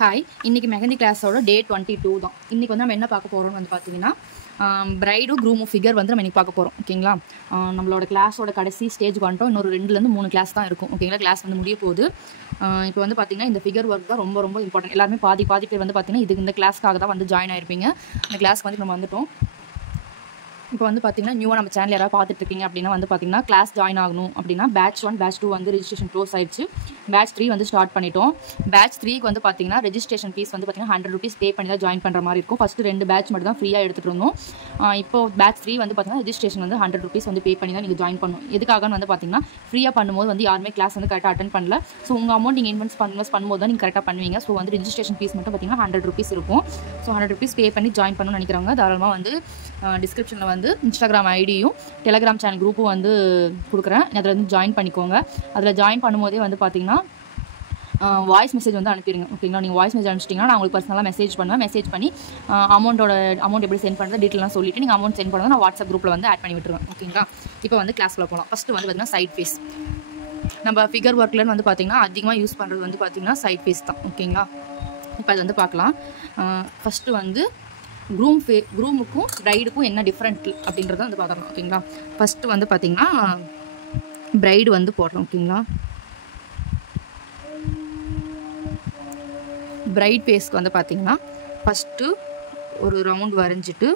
Hi, இன்றைக்கி மெஹந்தி கிளாஸோட டே 22 தான். இன்றைக்கி வந்து நம்ம என்ன பார்க்க போகிறோம்னு வந்து பார்த்தீங்கன்னா, பிரைடும் க்ரூமும் ஃபிகர் வந்து நம்ம இன்றைக்கி பார்க்க போகிறோம். ஓகேங்களா, நம்மளோட கிளாஸோட கடைசி ஸ்டேஜ் வந்துட்டோம். இன்னொரு 2-3 கிளாஸ் தான் இருக்கும். ஓகேங்களா, கிளாஸ் வந்து முடிய போகுது. இப்போ வந்து பார்த்திங்கன்னா இந்த ஃபிகர் ஒர்க் தான் ரொம்ப ரொம்ப இம்பார்ட்டன்ட். எல்லாருமே பாதி பேர் வந்து பார்த்திங்கன்னா இந்த கிளாஸ்க்காக தான் வந்து ஜாயின் ஆகிருப்பீங்க. இந்த கிளாஸ்க்கு வந்து நம்ம வந்துட்டோம். இப்போ வந்து பார்த்தீங்கன்னா நியூவாக நம்ம சேனல் யாராவது பார்த்துட்டு இருக்கீங்க அப்படின்னா வந்து பார்த்தீங்கன்னா கிளாஸ் ஜாயின் ஆகணும் அப்படின்னா பேட்ச் 1 பேட்ச் 2 வந்து ரெஜிஸ்ட்ரேஷன் க்ளோஸ் ஆயிடுச்சு. பேட்ச் 3 வந்து ஸ்டார்ட் பண்ணிட்டோம். பேட்ச் 3க்கு வந்து பார்த்தீங்கன்னா ரெஜிஸ்ட்ரேஷன் ஃபீஸ் வந்து பார்த்தீங்கன்னா 100 rupees பே பண்ணி தான் ஜாயின் பண்ணுற மாதிரி இருக்கும். ஃபஸ்ட்டு 2 பேட்ச் மட்டும் தான் ஃப்ரீயாக எடுத்துகிட்டு இருந்தோம். இப்போ பேட்ச் 3 வந்து பார்த்தீங்கன்னா ரெஜிஸ்ட்ரேஷன் வந்து 100 rupees வந்து பே பண்ணி தான் நீங்கள் ஜாயின் பண்ணணும். எதுக்காகன்னு வந்து பார்த்தீங்கன்னா ஃப்ரீயாக பண்ணும்போது வந்து யாருமே கிளாஸ் வந்து கரெக்டாக அட்டன் பண்ணல. ஸோ உங்கள் அமௌண்ட் நீங்கள் இன்வெஸ்ட் பண்ணும்போது தான் நீங்கள் கரெக்டாக பண்ணுவீங்க. ஸோ வந்து ரெஜிஸ்ட்ரேஷன் ஃபீஸ் மட்டும் பார்த்தீங்கன்னா 100 rupees இருக்கும். ஸோ 100 rupees பே பண்ணி ஜாயின் பண்ணணும்னு நினைக்கிறவங்க தாராளமாக வந்து டிஸ்கிரிப்ஷனில் வந்து இன்ஸ்டாகிராம் ஐடியும் டெலிகிராம் சேனல் குரூப்பும் வந்து கொடுக்குறேன். அதில் வந்து ஜாயின் பண்ணிக்கோங்க. அதில் ஜாயின் பண்ணும்போதே வந்து பார்த்தீங்கன்னா வாய்ஸ் மெசேஜ் வந்து அனுப்பிடுங்க. ஓகேங்களா, நீங்கள் வாய்ஸ் மெசேஜ் அனுப்பிச்சிட்டிங்கன்னா நான் உங்களுக்கு பர்சனலாக மெசேஜ் பண்ணுவேன். மெசேஜ் பண்ணி அமௌண்ட் எப்படி சென்ட் பண்ணுறது டீட்டெயிலாம் சொல்லிவிட்டு நீங்கள் அமௌண்ட் சென்ட் பண்ணுறது நான் வாட்ஸ்அப் குரூப்பில் வந்து ஆட் பண்ணி விட்டுருவேன். ஓகேங்களா, இப்போ வந்து கிளாஸில் போகலாம். ஃபஸ்ட்டு வந்து பார்த்தீங்கன்னா சைட் ஃபேஸ். நம்ம ஃபிகர் ஒர்க்கில் வந்து பார்த்திங்கன்னா அதிகமாக யூஸ் பண்ணுறது வந்து பார்த்திங்கன்னா சைட் ஃபேஸ் தான். ஓகேங்களா, இப்போ அது வந்து பார்க்கலாம். ஃபஸ்ட்டு வந்து க்ரூமுக்கும் பிரைடுக்கும் என்ன டிஃப்ரெண்ட் அப்படின்றத வந்து பார்த்துக்கலாம். ஓகேங்களா, ஃபஸ்ட்டு வந்து பார்த்திங்கன்னா பிரைடு வந்து போடுறோம். ஓகேங்களா, பிரைட் ஃபேஸ்க்கு வந்து பார்த்திங்கன்னா ஃபஸ்ட்டு ஒரு ரவுண்ட் வரைஞ்சிட்டு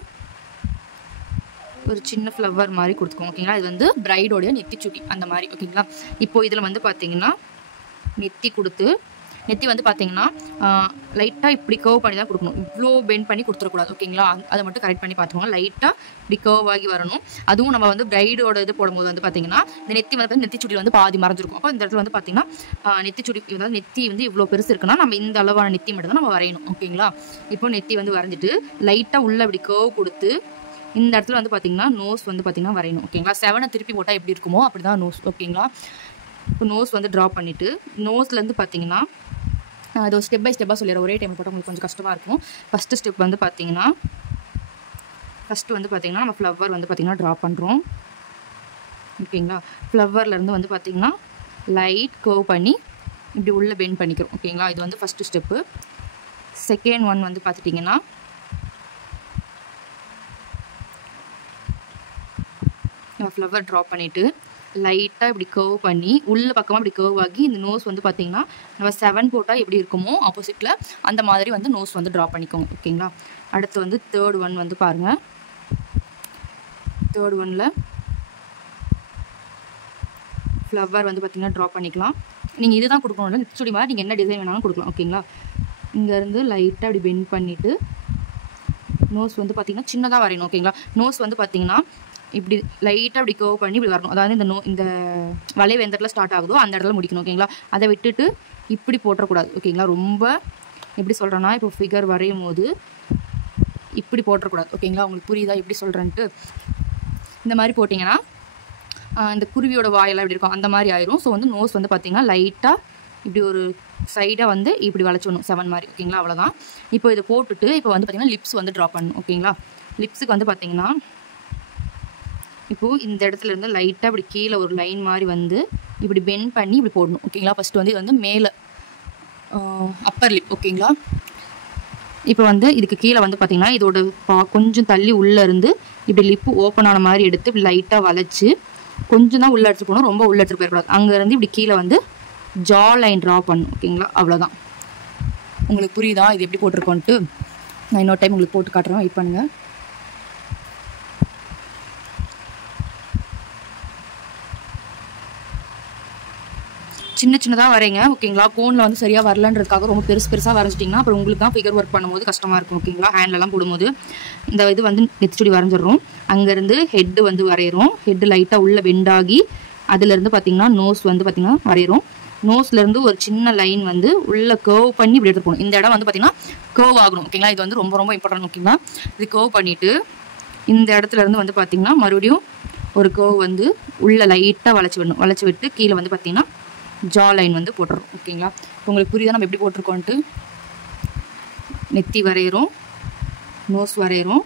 ஒரு சின்ன ஃப்ளவர் மாதிரி கொடுத்துக்கோங்க. ஓகேங்களா, இது வந்து பிரைடோடைய நெத்தி சுட்டி அந்த மாதிரி. ஓகேங்களா, இப்போது இதில் வந்து பார்த்திங்கன்னா நெத்தி வந்து பார்த்திங்கன்னா லைட்டாக இப்படி கர்வ் பண்ணி தான் கொடுக்கணும். இவ்வளோ பெண்ட் பண்ணி கொடுத்துடக்கூடாது. ஓகேங்களா, அதை மட்டும் கரெக்ட் பண்ணி பார்த்துக்கோங்க. லைட்டாக இப்படி கர்வ் ஆகி வரணும். அதுவும் நம்ம வந்து பிரைடோட இது போடும்போது வந்து பார்த்திங்கன்னா இந்த நெத்தி சுட்டி வந்து பாதி மறைஞ்சிருக்கும். அப்போ இந்த இடத்துல வந்து பார்த்திங்கன்னா நெத்தி சுட்டி, அதாவது நெத்தி வந்து இவ்வளோ பெருசு இருக்குன்னா நம்ம இந்த அளவான நெத்தி மட்டும் தான் நம்ம வரையணும். ஓகேங்களா, இப்போ நெத்தி வந்து வரைஞ்சிட்டு லைட்டாக உள்ளே அப்படி கர்வ் கொடுத்து இந்த இடத்துல வந்து பார்த்திங்கன்னா நோஸ் வந்து பார்த்திங்கன்னா வரையணும். ஓகேங்களா, 7 திருப்பி போட்டால் எப்படி இருக்குமோ அப்படி தான் நோஸ். ஓகேங்களா, இப்போ நோஸ் வந்து ட்ரா பண்ணிவிட்டு நோஸ்லேருந்து பார்த்திங்கன்னா அது ஒரு ஸ்டெப் பை ஸ்டெப்பாக சொல்லிடுறேன். ஒரே டைம் போட்டால் உங்களுக்கு கொஞ்சம் கஷ்டமாக இருக்கும். ஃபஸ்ட்டு ஸ்டெப் வந்து பார்த்திங்கன்னா நம்ம ஃப்ளவர் வந்து பார்த்திங்கன்னா ட்ரா பண்ணுறோம். ஓகேங்களா, ஃப்ளவர்லேருந்து வந்து பார்த்திங்கன்னா லைட் கர்வ் பண்ணி இப்படி உள்ளே பெண்ட் பண்ணிக்கிறோம். ஓகேங்களா, இது வந்து ஃபஸ்ட்டு ஸ்டெப்பு. செகண்ட் ஒன் வந்து பார்த்துட்டிங்கன்னா நம்ம ஃப்ளவர் ட்ரா பண்ணிவிட்டு லைட்டாக இப்படி கர்வ் பண்ணி உள்ள பக்கமாக இப்படி கர்வ் ஆகி இந்த நோஸ் வந்து பார்த்திங்கன்னா நம்ம 7 போட்டால் எப்படி இருக்குமோ ஆப்போசிட்டில் அந்த மாதிரி வந்து நோஸ் வந்து ட்ரா பண்ணிக்கோங்க. ஓகேங்களா, அடுத்து வந்து தேர்ட் ஒன் வந்து பாருங்கள். தேர்ட் ஒனில் ஃப்ளவர் வந்து பார்த்திங்கன்னா ட்ரா பண்ணிக்கலாம். நீங்கள் இது தான் கொடுக்கணும், நெத்தி மாதிரி நீங்கள் என்ன டிசைன் வேணாலும் கொடுக்கலாம். ஓகேங்களா, இங்கேருந்து லைட்டாக இப்படி பெண்ட் பண்ணிவிட்டு நோஸ் வந்து பார்த்திங்கன்னா சின்னதாக வரையணும். ஓகேங்களா, நோஸ் வந்து பார்த்திங்கன்னா இப்படி லைட்டாக இப்படி கர்வ் பண்ணி இப்படி வரணும். அதாவது இந்த வளைவு எந்த இடத்துல ஸ்டார்ட் ஆகுதோ அந்த இடத்துல முடிக்கணும். ஓகேங்களா, அதை விட்டுட்டு இப்படி போட்டுறக்கூடாது. ஓகேங்களா, ரொம்ப எப்படி சொல்கிறேன்னா இப்போ ஃபிகர் வரையும் போது இப்படி போட்டுறக்கூடாது. ஓகேங்களா, உங்களுக்கு புரியுதா எப்படி சொல்கிறேன்ட்டு? இந்த மாதிரி போட்டிங்கன்னா இந்த குருவியோட வாயெல்லாம் இப்படி இருக்கும் அந்த மாதிரி ஆயிரும். ஸோ வந்து நோஸ் வந்து பார்த்திங்கன்னா லைட்டாக இப்படி ஒரு சைடாக வந்து இப்படி வளைச்சிடணும் 7 மாதிரி. ஓகேங்களா, அவ்வளோதான். இப்போ இதை போட்டுட்டு இப்போ வந்து பார்த்திங்கன்னா லிப்ஸ் வந்து ட்ரா பண்ணணும். ஓகேங்களா, லிப்ஸுக்கு வந்து பார்த்திங்கன்னா இப்போது இந்த இடத்துல இருந்து லைட்டாக இப்படி கீழே ஒரு லைன் மாதிரி வந்து இப்படி பெண்ட் பண்ணி இப்படி போடணும். ஓகேங்களா, ஃபஸ்ட்டு வந்து இது வந்து மேலே அப்பர் லிப். ஓகேங்களா, இப்போ வந்து இதுக்கு கீழே வந்து பார்த்திங்கன்னா இதோட கொஞ்சம் தள்ளி உள்ளே இருந்து இப்படி லிப்பு ஓப்பன் ஆன மாதிரி எடுத்து இப்படி லைட்டாக வளைச்சி கொஞ்சம் தான் உள்ளே எடுத்துட்டு போகணும், ரொம்ப உள்ளே எடுத்துகிட்டு போயிடக்கூடாது. அங்கேருந்து இப்படி கீழே வந்து ஜா லைன் ட்ரா பண்ணணும். ஓகேங்களா, அவ்வளோதான். உங்களுக்கு புரியுதா இது எப்படி போட்டிருக்கோன்ட்டு? நான் இன்னொரு டைம் உங்களுக்கு போட்டு காட்டுறேன், வெயிட் பண்ணுங்கள். சின்னதாக வரைங்க. ஓகேங்களா, கோனில் வந்து சரியாக வரலன்றதுக்காக ரொம்ப பெருசாக வரைஞ்சிட்டிங்கன்னா அப்புறம் உங்களுக்கு தான் ஃபிகர் ஒர்க் பண்ணும்போது கஷ்டமாக இருக்கும். ஓகேங்களா, ஹேண்ட்லலாம் போடும்போது இந்த இது வந்து நெத்திச்சுடி வரைஞ்சிடுறோம். அங்கேருந்து ஹெட்டு வந்து வரைகிறோம். ஹெட்டு லைட்டாக உள்ளே பெண்டாகி அதுலேருந்து பார்த்திங்கன்னா நோஸ் வந்து பார்த்திங்கன்னா வரைகிறோம். நோஸ்லேருந்து ஒரு சின்ன லைன் வந்து உள்ளே கர்வ் பண்ணி இப்படி எடுத்துகிட்டு போகணும். இந்த இடம் வந்து பார்த்திங்கன்னா கர்வ் ஆகணும். ஓகேங்களா, இது வந்து ரொம்ப ரொம்ப இம்பார்ட்டன்ட். ஓகேங்களா, இது கர்வ் பண்ணிவிட்டு இந்த இடத்துலேருந்து வந்து பார்த்திங்கன்னா மறுபடியும் ஒரு கர்வ் வந்து உள்ளே லைட்டாக வளைச்சி விட்டு கீழே வந்து பார்த்திங்கன்னா ஜா லைன் வந்து போட்டுறோம். ஓகேங்களா, உங்களுக்கு புரியுதா நம்ம எப்படி போட்டிருக்கோன்ட்டு? நெத்தி வரைகிறோம், நோஸ் வரைகிறோம்,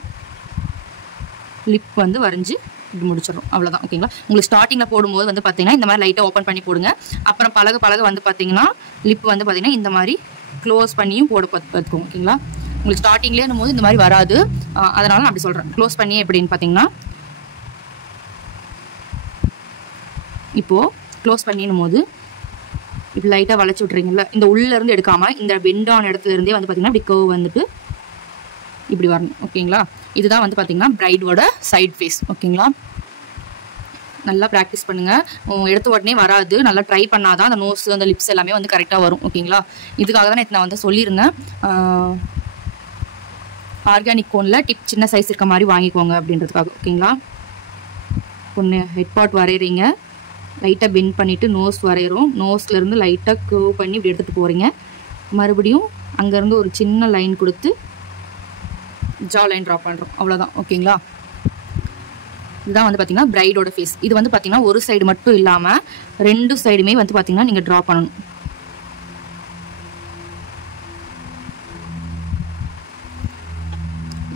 லிப் வந்து வரைஞ்சி இப்படி முடிச்சிடறோம். அவ்வளோதான். ஓகேங்களா, உங்களுக்கு ஸ்டார்டிங்கில் போடும்போது வந்து பார்த்திங்கன்னா இந்த மாதிரி லைட்டாக ஓப்பன் பண்ணி போடுங்க. அப்புறம் பழக வந்து பார்த்திங்கன்னா லிப் வந்து பார்த்திங்கன்னா இந்த மாதிரி க்ளோஸ் பண்ணியும் போட பார்த்துக்கோங்க ஓகேங்களா. உங்களுக்கு ஸ்டார்டிங்லேயே போது இந்த மாதிரி வராது, அதனால நான் அப்படி சொல்கிறேன். க்ளோஸ் பண்ணி எப்படின்னு பார்த்தீங்கன்னா, இப்போது க்ளோஸ் பண்ணிடும் போது இப்படி லைட்டாக வளைச்சி விட்றீங்கல்ல, இந்த உள்ளேருந்து எடுக்காமல் இந்த பெண்டான இடத்துலேருந்தே வந்து பார்த்திங்கன்னா இப்படி கர்வ் வந்துட்டு இப்படி வரணும் ஓகேங்களா. இதுதான் வந்து பார்த்திங்கன்னா பிரைடோட சைட் ஃபேஸ் ஓகேங்களா. நல்லா ப்ராக்டிஸ் பண்ணுங்கள், எடுத்த உடனே வராது, நல்லா ட்ரை பண்ணாதான் அந்த நோஸ் அந்த லிப்ஸ் எல்லாமே வந்து கரெக்டாக வரும் ஓகேங்களா. இதுக்காக தான் நான் வந்து சொல்லியிருந்தேன், ஆர்கானிக் கோனில் டிப் சின்ன சைஸ் இருக்க மாதிரி வாங்கிக்கோங்க அப்படின்றதுக்காக ஓகேங்களா. ஒன்று ஹெட் பார்ட் வரைகிறீங்க, லைட்டாக பெண்ட் பண்ணிவிட்டு நோஸ் வரைகிறோம், நோஸ்லேருந்து லைட்டாக கர்வ் பண்ணி இப்படி எடுத்துகிட்டு போகிறீங்க, மறுபடியும் அங்கேருந்து ஒரு சின்ன லைன் கொடுத்து ஜா லைன் ட்ரா பண்ணுறோம், அவ்வளோதான் ஓகேங்களா. இதுதான் வந்து பார்த்திங்கன்னா பிரைடோட ஃபேஸ். இது வந்து பார்த்திங்கன்னா ஒரு சைடு மட்டும் இல்லாமல் 2 சைடுமே வந்து பார்த்திங்கன்னா நீங்கள் ட்ரா பண்ணணும்.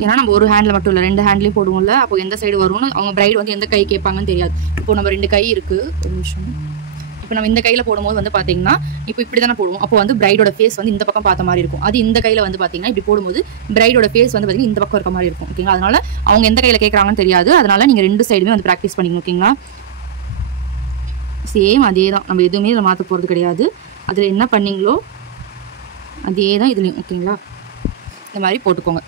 ஏன்னா நம்ம ஒரு ஹேண்டில் மட்டும் இல்லை 2 ஹேண்ட்லேயும் போடுவோம்ல, அப்போ எந்த சைடு வரும்னு அவங்க பிரைடு வந்து எந்த கை கேட்பாங்கன்னு தெரியாது. இப்போ நம்ம 2 கை இருக்குது, ஒரு நிமிஷம். இப்போ நம்ம இந்த கையில் போடும்போது வந்து பார்த்தீங்கன்னா இப்போ இப்படி தானே போடுவோம், அப்போ வந்து பிரைடோட ஃபேஸ் வந்து இந்த பக்கம் பார்த்த மாதிரி இருக்கும். அது இந்த கையில் வந்து பார்த்தீங்கன்னா இப்படி போடும்போது பிரைடோட ஃபேஸ் வந்து பார்த்தீங்கன்னா இந்த பக்கம் இருக்க மாதிரி இருக்கும் ஓகேங்களா. அதனால அவங்க எந்த கையில் கேட்குறாங்கன்னு தெரியாது, அதனால நீங்கள் 2 சைடுமே வந்து ப்ராக்டிஸ் பண்ணிக்கணும் ஓகேங்களா. சேம் அதே தான், நம்ம எதுவுமே இதில் மாற்ற போகிறது கிடையாது. அதில் என்ன பண்ணீங்களோ அதே தான் இதுலேயும் ஓகேங்களா. இந்த மாதிரி போட்டுக்கோங்க.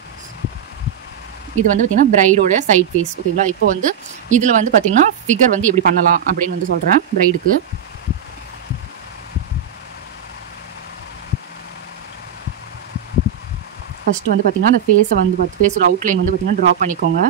இது வந்து பார்த்திங்கன்னா பிரைடோட சைட் ஃபேஸ் ஓகேங்களா. இப்போ வந்து இதில் வந்து பார்த்திங்கன்னா ஃபிகர் வந்து எப்படி பண்ணலாம் அப்படின்னு வந்து சொல்கிறேன். பிரைடுக்கு ஃபஸ்ட்டு வந்து பார்த்திங்கன்னா அந்த ஃபேஸை வந்து ஃபேஸோட அவுட்லைன் வந்து பார்த்திங்கன்னா ட்ரா பண்ணிக்கோங்க.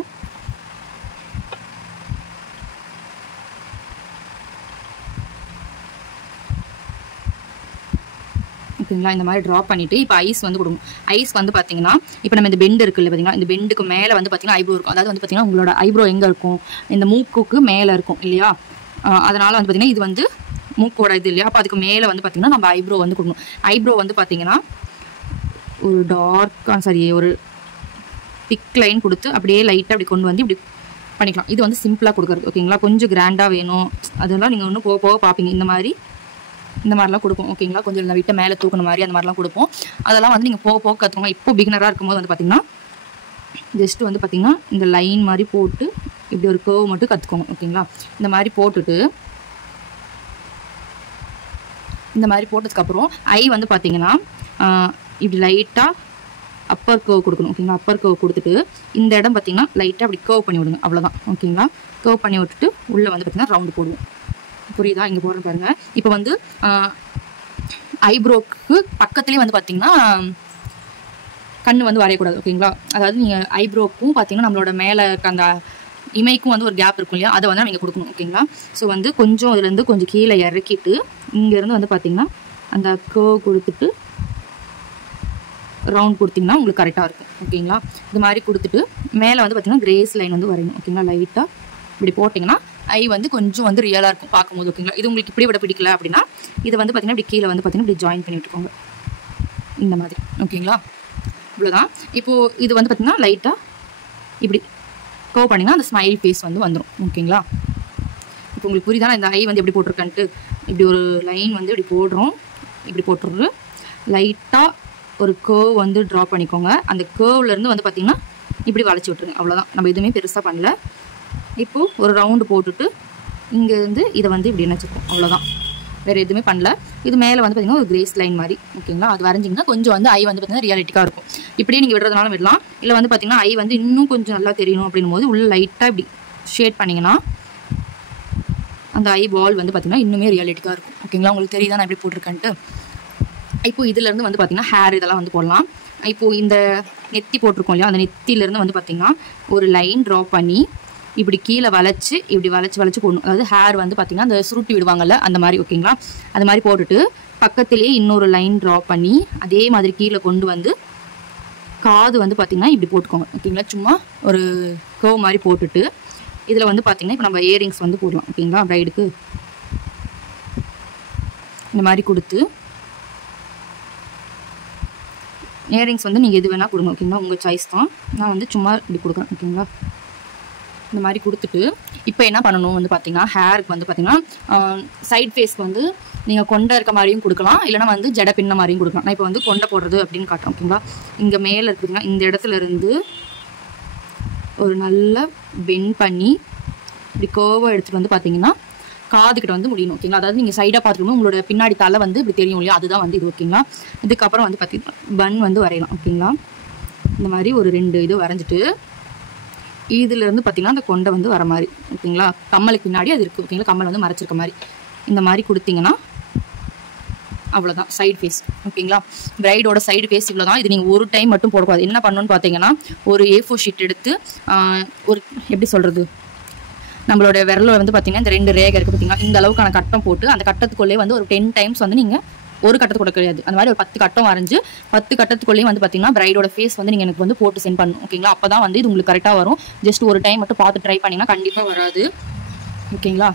ஓகேங்களா. இந்த மாதிரி ட்ரா பண்ணிவிட்டு இப்போ ஐஸ் வந்து கொடுங்க. ஐஸ் வந்து பார்த்தீங்கன்னா இப்போ நம்ம இந்த பெண்டு இருக்குல்ல பார்த்தீங்கன்னா, இந்த பெண்டுக்கு மேலே வந்து பார்த்திங்கன்னா ஐப்ரோ இருக்கும். அதாவது வந்து பார்த்திங்கன்னா உங்களோட ஐப்ரோ எங்கே இருக்கும், இந்த மூக்குக்கு மேலே இருக்கும் இல்லையா. அதனால் வந்து பார்த்திங்கன்னா இது வந்து மூக்கோட இது இல்லையா, அப்போ அதுக்கு மேலே வந்து பார்த்திங்கன்னா நம்ம ஐப்ரோ வந்து கொடுக்கணும். ஐப்ரோ வந்து பார்த்திங்கன்னா ஒரு ஒரு திக் லைன் கொடுத்து அப்படியே லைட்டாக அப்படி கொண்டு வந்து இப்படி பண்ணிக்கலாம். இது வந்து சிம்பிளாக கொடுக்குறது ஓகேங்களா. கொஞ்சம் கிராண்டாக வேணும் அதெல்லாம் நீங்கள் இன்னும் போக போக பார்ப்பீங்க. இந்த மாதிரிலாம் கொடுப்போம் ஓகேங்களா. கொஞ்சம் இந்த விட்ட மேலே தூக்கணும் மாதிரி அந்த மாதிரிலாம் கொடுப்போம். அதெல்லாம் வந்து நீங்கள் போக போக கற்றுக்கோங்க. இப்போ பிகினராக இருக்கும்போது வந்து பார்த்திங்கன்னா ஜஸ்ட்டு வந்து பார்த்திங்கன்னா இந்த லைன் மாதிரி போட்டு இப்படி ஒரு கர்வ் மட்டும் கற்றுக்கோங்க ஓகேங்களா. இந்த மாதிரி போட்டுட்டு இந்த மாதிரி போட்டதுக்கப்புறம் ஐ வந்து பார்த்திங்கன்னா இப்படி லைட்டாக அப்பர் கர்வ் கொடுக்கணும் ஓகேங்களா. அப்பர் கர்வ் கொடுத்துட்டு இந்த இடம் பார்த்திங்கன்னா லைட்டாக அப்படி கர்வ் பண்ணி விடுங்க, அவ்வளோதான் ஓகேங்களா. கர்வ் பண்ணி விட்டுட்டு உள்ளே வந்து பார்த்திங்கன்னா ரவுண்டு போடுவோம். புரியுதா, இங்கே போடுற பாருங்க. இப்போ வந்து ஐப்ரோக்கு பக்கத்துலேயே வந்து பார்த்திங்கன்னா கண் வந்து வரையக்கூடாது ஓகேங்களா. அதாவது நீங்கள் ஐப்ரோக்கும் பார்த்திங்கன்னா நம்மளோட மேலே அந்த இமைக்கும் வந்து ஒரு கேப் இருக்கும் இல்லையா, அதை வந்து நீங்கள் கொடுக்கணும் ஓகேங்களா. ஸோ வந்து கொஞ்சம் அதுலேருந்து கொஞ்சம் கீழே இறக்கிட்டு இங்கேருந்து வந்து பார்த்திங்கன்னா அந்த கர்வ் கொடுத்துட்டு ரவுண்ட் கொடுத்திங்கன்னா உங்களுக்கு கரெக்டாக இருக்கும் ஓகேங்களா. இது மாதிரி கொடுத்துட்டு மேலே வந்து பார்த்திங்கன்னா கிரேஸ் லைன் வந்து வரையணும் ஓகேங்களா. லைட்டாக இப்படி போட்டிங்கன்னா ஐ வந்து கொஞ்சம் வந்து ரியலாக இருக்கும் பார்க்கும்போது ஓகேங்களா. இது உங்களுக்கு இப்படி விட பிடிக்கல அப்படின்னா இது வந்து பார்த்திங்கன்னா இப்படி கீழே வந்து பார்த்திங்கன்னா இப்படி ஜாயின் பண்ணி விட்டுக்கோங்க இந்த மாதிரி ஓகேங்களா. இவ்வளோதான். இப்போது இது வந்து பார்த்திங்கன்னா லைட்டாக இப்படி கர்வ் பண்ணிங்கன்னா அந்த ஸ்மைல் ஃபேஸ் வந்து வந்துடும் ஓகேங்களா. இப்போ உங்களுக்கு புரியுதா இந்த ஐ வந்து எப்படி போட்டிருக்கேன்ட்டு. இப்படி ஒரு லைன் வந்து இப்படி போடுறோம், இப்படி போட்டுறது லைட்டாக ஒரு கர்வ் வந்து ட்ரா பண்ணிக்கோங்க. அந்த கர்வ்லேருந்து வந்து பார்த்திங்கன்னா இப்படி வளைச்சி விட்ருங்க, அவ்வளோதான். நம்ம எதுவுமே பெருசாக பண்ணல. இப்போது ஒரு ரவுண்டு போட்டுட்டு இங்கேருந்து இதை வந்து இப்படி நினச்சிப்போம், அவ்வளோதான். வேறு எதுவுமே பண்ணல. இது மேலே வந்து பார்த்திங்கன்னா ஒரு கிரேஸ் லைன் மாதிரி ஓகேங்களா. அது வரைஞ்சிங்கன்னா கொஞ்சம் வந்து ஐ வந்து பார்த்திங்கன்னா ரியாலிட்டிக்காக இருக்கும். இப்படியே நீங்கள் விடுறதுனால விடலாம், இல்லை வந்து பார்த்திங்கன்னா ஐ வந்து இன்னும் கொஞ்சம் நல்லா தெரியணும் அப்படின்னும் போது உள்ள லைட்டாக இப்படி ஷேட் பண்ணிங்கன்னா அந்த ஐ பால் வந்து பார்த்திங்கன்னா இன்னுமே ரியாலிட்டிக்காக இருக்கும் ஓகேங்களா. உங்களுக்கு தெரியுதா நான் எப்படி போட்டிருக்கேன்ட்டு. இப்போது இதிலேருந்து வந்து பார்த்திங்கன்னா ஹேர் இதெல்லாம் வந்து போடலாம். இப்போது இந்த நெத்தி போட்டிருக்கோம் இல்லையா, அந்த நெத்தியிலேருந்து வந்து பார்த்திங்கன்னா ஒரு லைன் ட்ரா பண்ணி இப்படி கீழே வளைச்சி இப்படி வளைச்சி போடணும். அதாவது ஹேர் வந்து பார்த்திங்கன்னா அந்த சுருட்டி விடுவாங்கல்ல அந்த மாதிரி ஓகேங்களா. அது மாதிரி போட்டுட்டு பக்கத்துலேயே இன்னொரு லைன் ட்ரா பண்ணி அதே மாதிரி கீழே கொண்டு வந்து காது வந்து பார்த்திங்கன்னா இப்படி போட்டுக்கோங்க ஓகேங்களா. சும்மா ஒரு கர்வ் மாதிரி போட்டுட்டு இதில் வந்து பார்த்திங்கன்னா இப்போ நம்ம இயரிங்ஸ் வந்து போடலாம் ஓகேங்களா. பிரைடுக்கு இந்த மாதிரி கொடுத்து இயரிங்ஸ் வந்து நீங்கள் எது வேணால் கொடுங்க ஓகேங்களா, உங்கள் சாய்ஸ் தான். நான் வந்து சும்மா இப்படி கொடுக்குறேன் ஓகேங்களா. இந்த மாதிரி கொடுத்துட்டு இப்போ என்ன பண்ணணும் வந்து பார்த்தீங்கன்னா ஹேருக்கு வந்து பார்த்தீங்கன்னா சைட் ஃபேஸ்க்கு வந்து நீங்கள் கொண்டை இருக்க மாதிரியும் கொடுக்கலாம், இல்லைனா வந்து ஜடை பின்ன மாதிரியும் கொடுக்கலாம். நான் இப்போ வந்து கொண்டை போடுறது அப்படின்னு காட்டுறேன். ஓகேங்களா, இங்கே மேலே இருக்குதுங்க, இந்த இடத்துல இருந்து ஒரு நல்ல பெண்ட் பண்ணி இப்படி கோவாக எடுத்துகிட்டு வந்து பார்த்தீங்கன்னா காதுகிட்ட வந்து முடியணும். ஓகேங்களா, அதாவது நீங்கள் சைடாக பார்த்துக்கணும், உங்களோட பின்னாடி தலை வந்து இப்படி தெரியும் இல்லையா, அதுதான் வந்து இது. ஓகேங்களா, இதுக்கப்புறம் வந்து பார்த்தீங்கன்னா பன் வந்து வரையலாம். ஓகேங்களா, இந்த மாதிரி ஒரு 2 இது வரைஞ்சிட்டு இதுலேருந்து பார்த்தீங்கன்னா அந்த கொண்டை வந்து வர மாதிரி. ஓகேங்களா, கம்மலுக்கு பின்னாடி அது இருக்குது. ஓகேங்களா, கம்மல் வந்து மறைச்சிருக்க மாதிரி இந்த மாதிரி கொடுத்தீங்கன்னா அவ்வளோதான் சைடு ஃபேஸ். ஓகேங்களா, பிரைடோட சைடு ஃபேஸ் இவ்வளோ தான். இது நீங்கள் ஒரு டைம் மட்டும் போடக்கூடாது. என்ன பண்ணணும்னு பார்த்தீங்கன்னா ஒரு A4 ஷீட் எடுத்து ஒரு எப்படி சொல்கிறது, நம்மளோட விரலில் வந்து பார்த்தீங்கன்னா இந்த 2 ரேகை இருக்குது பார்த்தீங்கன்னா, இந்த அளவுக்கான கட்டம் போட்டு அந்த கட்டத்துக்குள்ளே வந்து ஒரு 10 டைம்ஸ் வந்து நீங்கள் ஒரு கட்டத்து கூட கிடையாது, அந்த மாதிரி ஒரு 10 கட்டம் வரைஞ்சு 10 கட்டத்துக்குள்ளேயும் வந்து பார்த்தீங்கன்னா பிரைடோட ஃபேஸ் வந்து நீங்கள் எனக்கு வந்து போட்டு சென்ட் பண்ணணும். ஓகேங்களா, அப்போ தான் வந்து இது உங்களுக்கு கரெக்டாக வரும். ஜஸ்ட் ஒரு டைம் மட்டும் பார்த்து ட்ரை பண்ணிங்கன்னா கண்டிப்பாக வராது. ஓகேங்களா,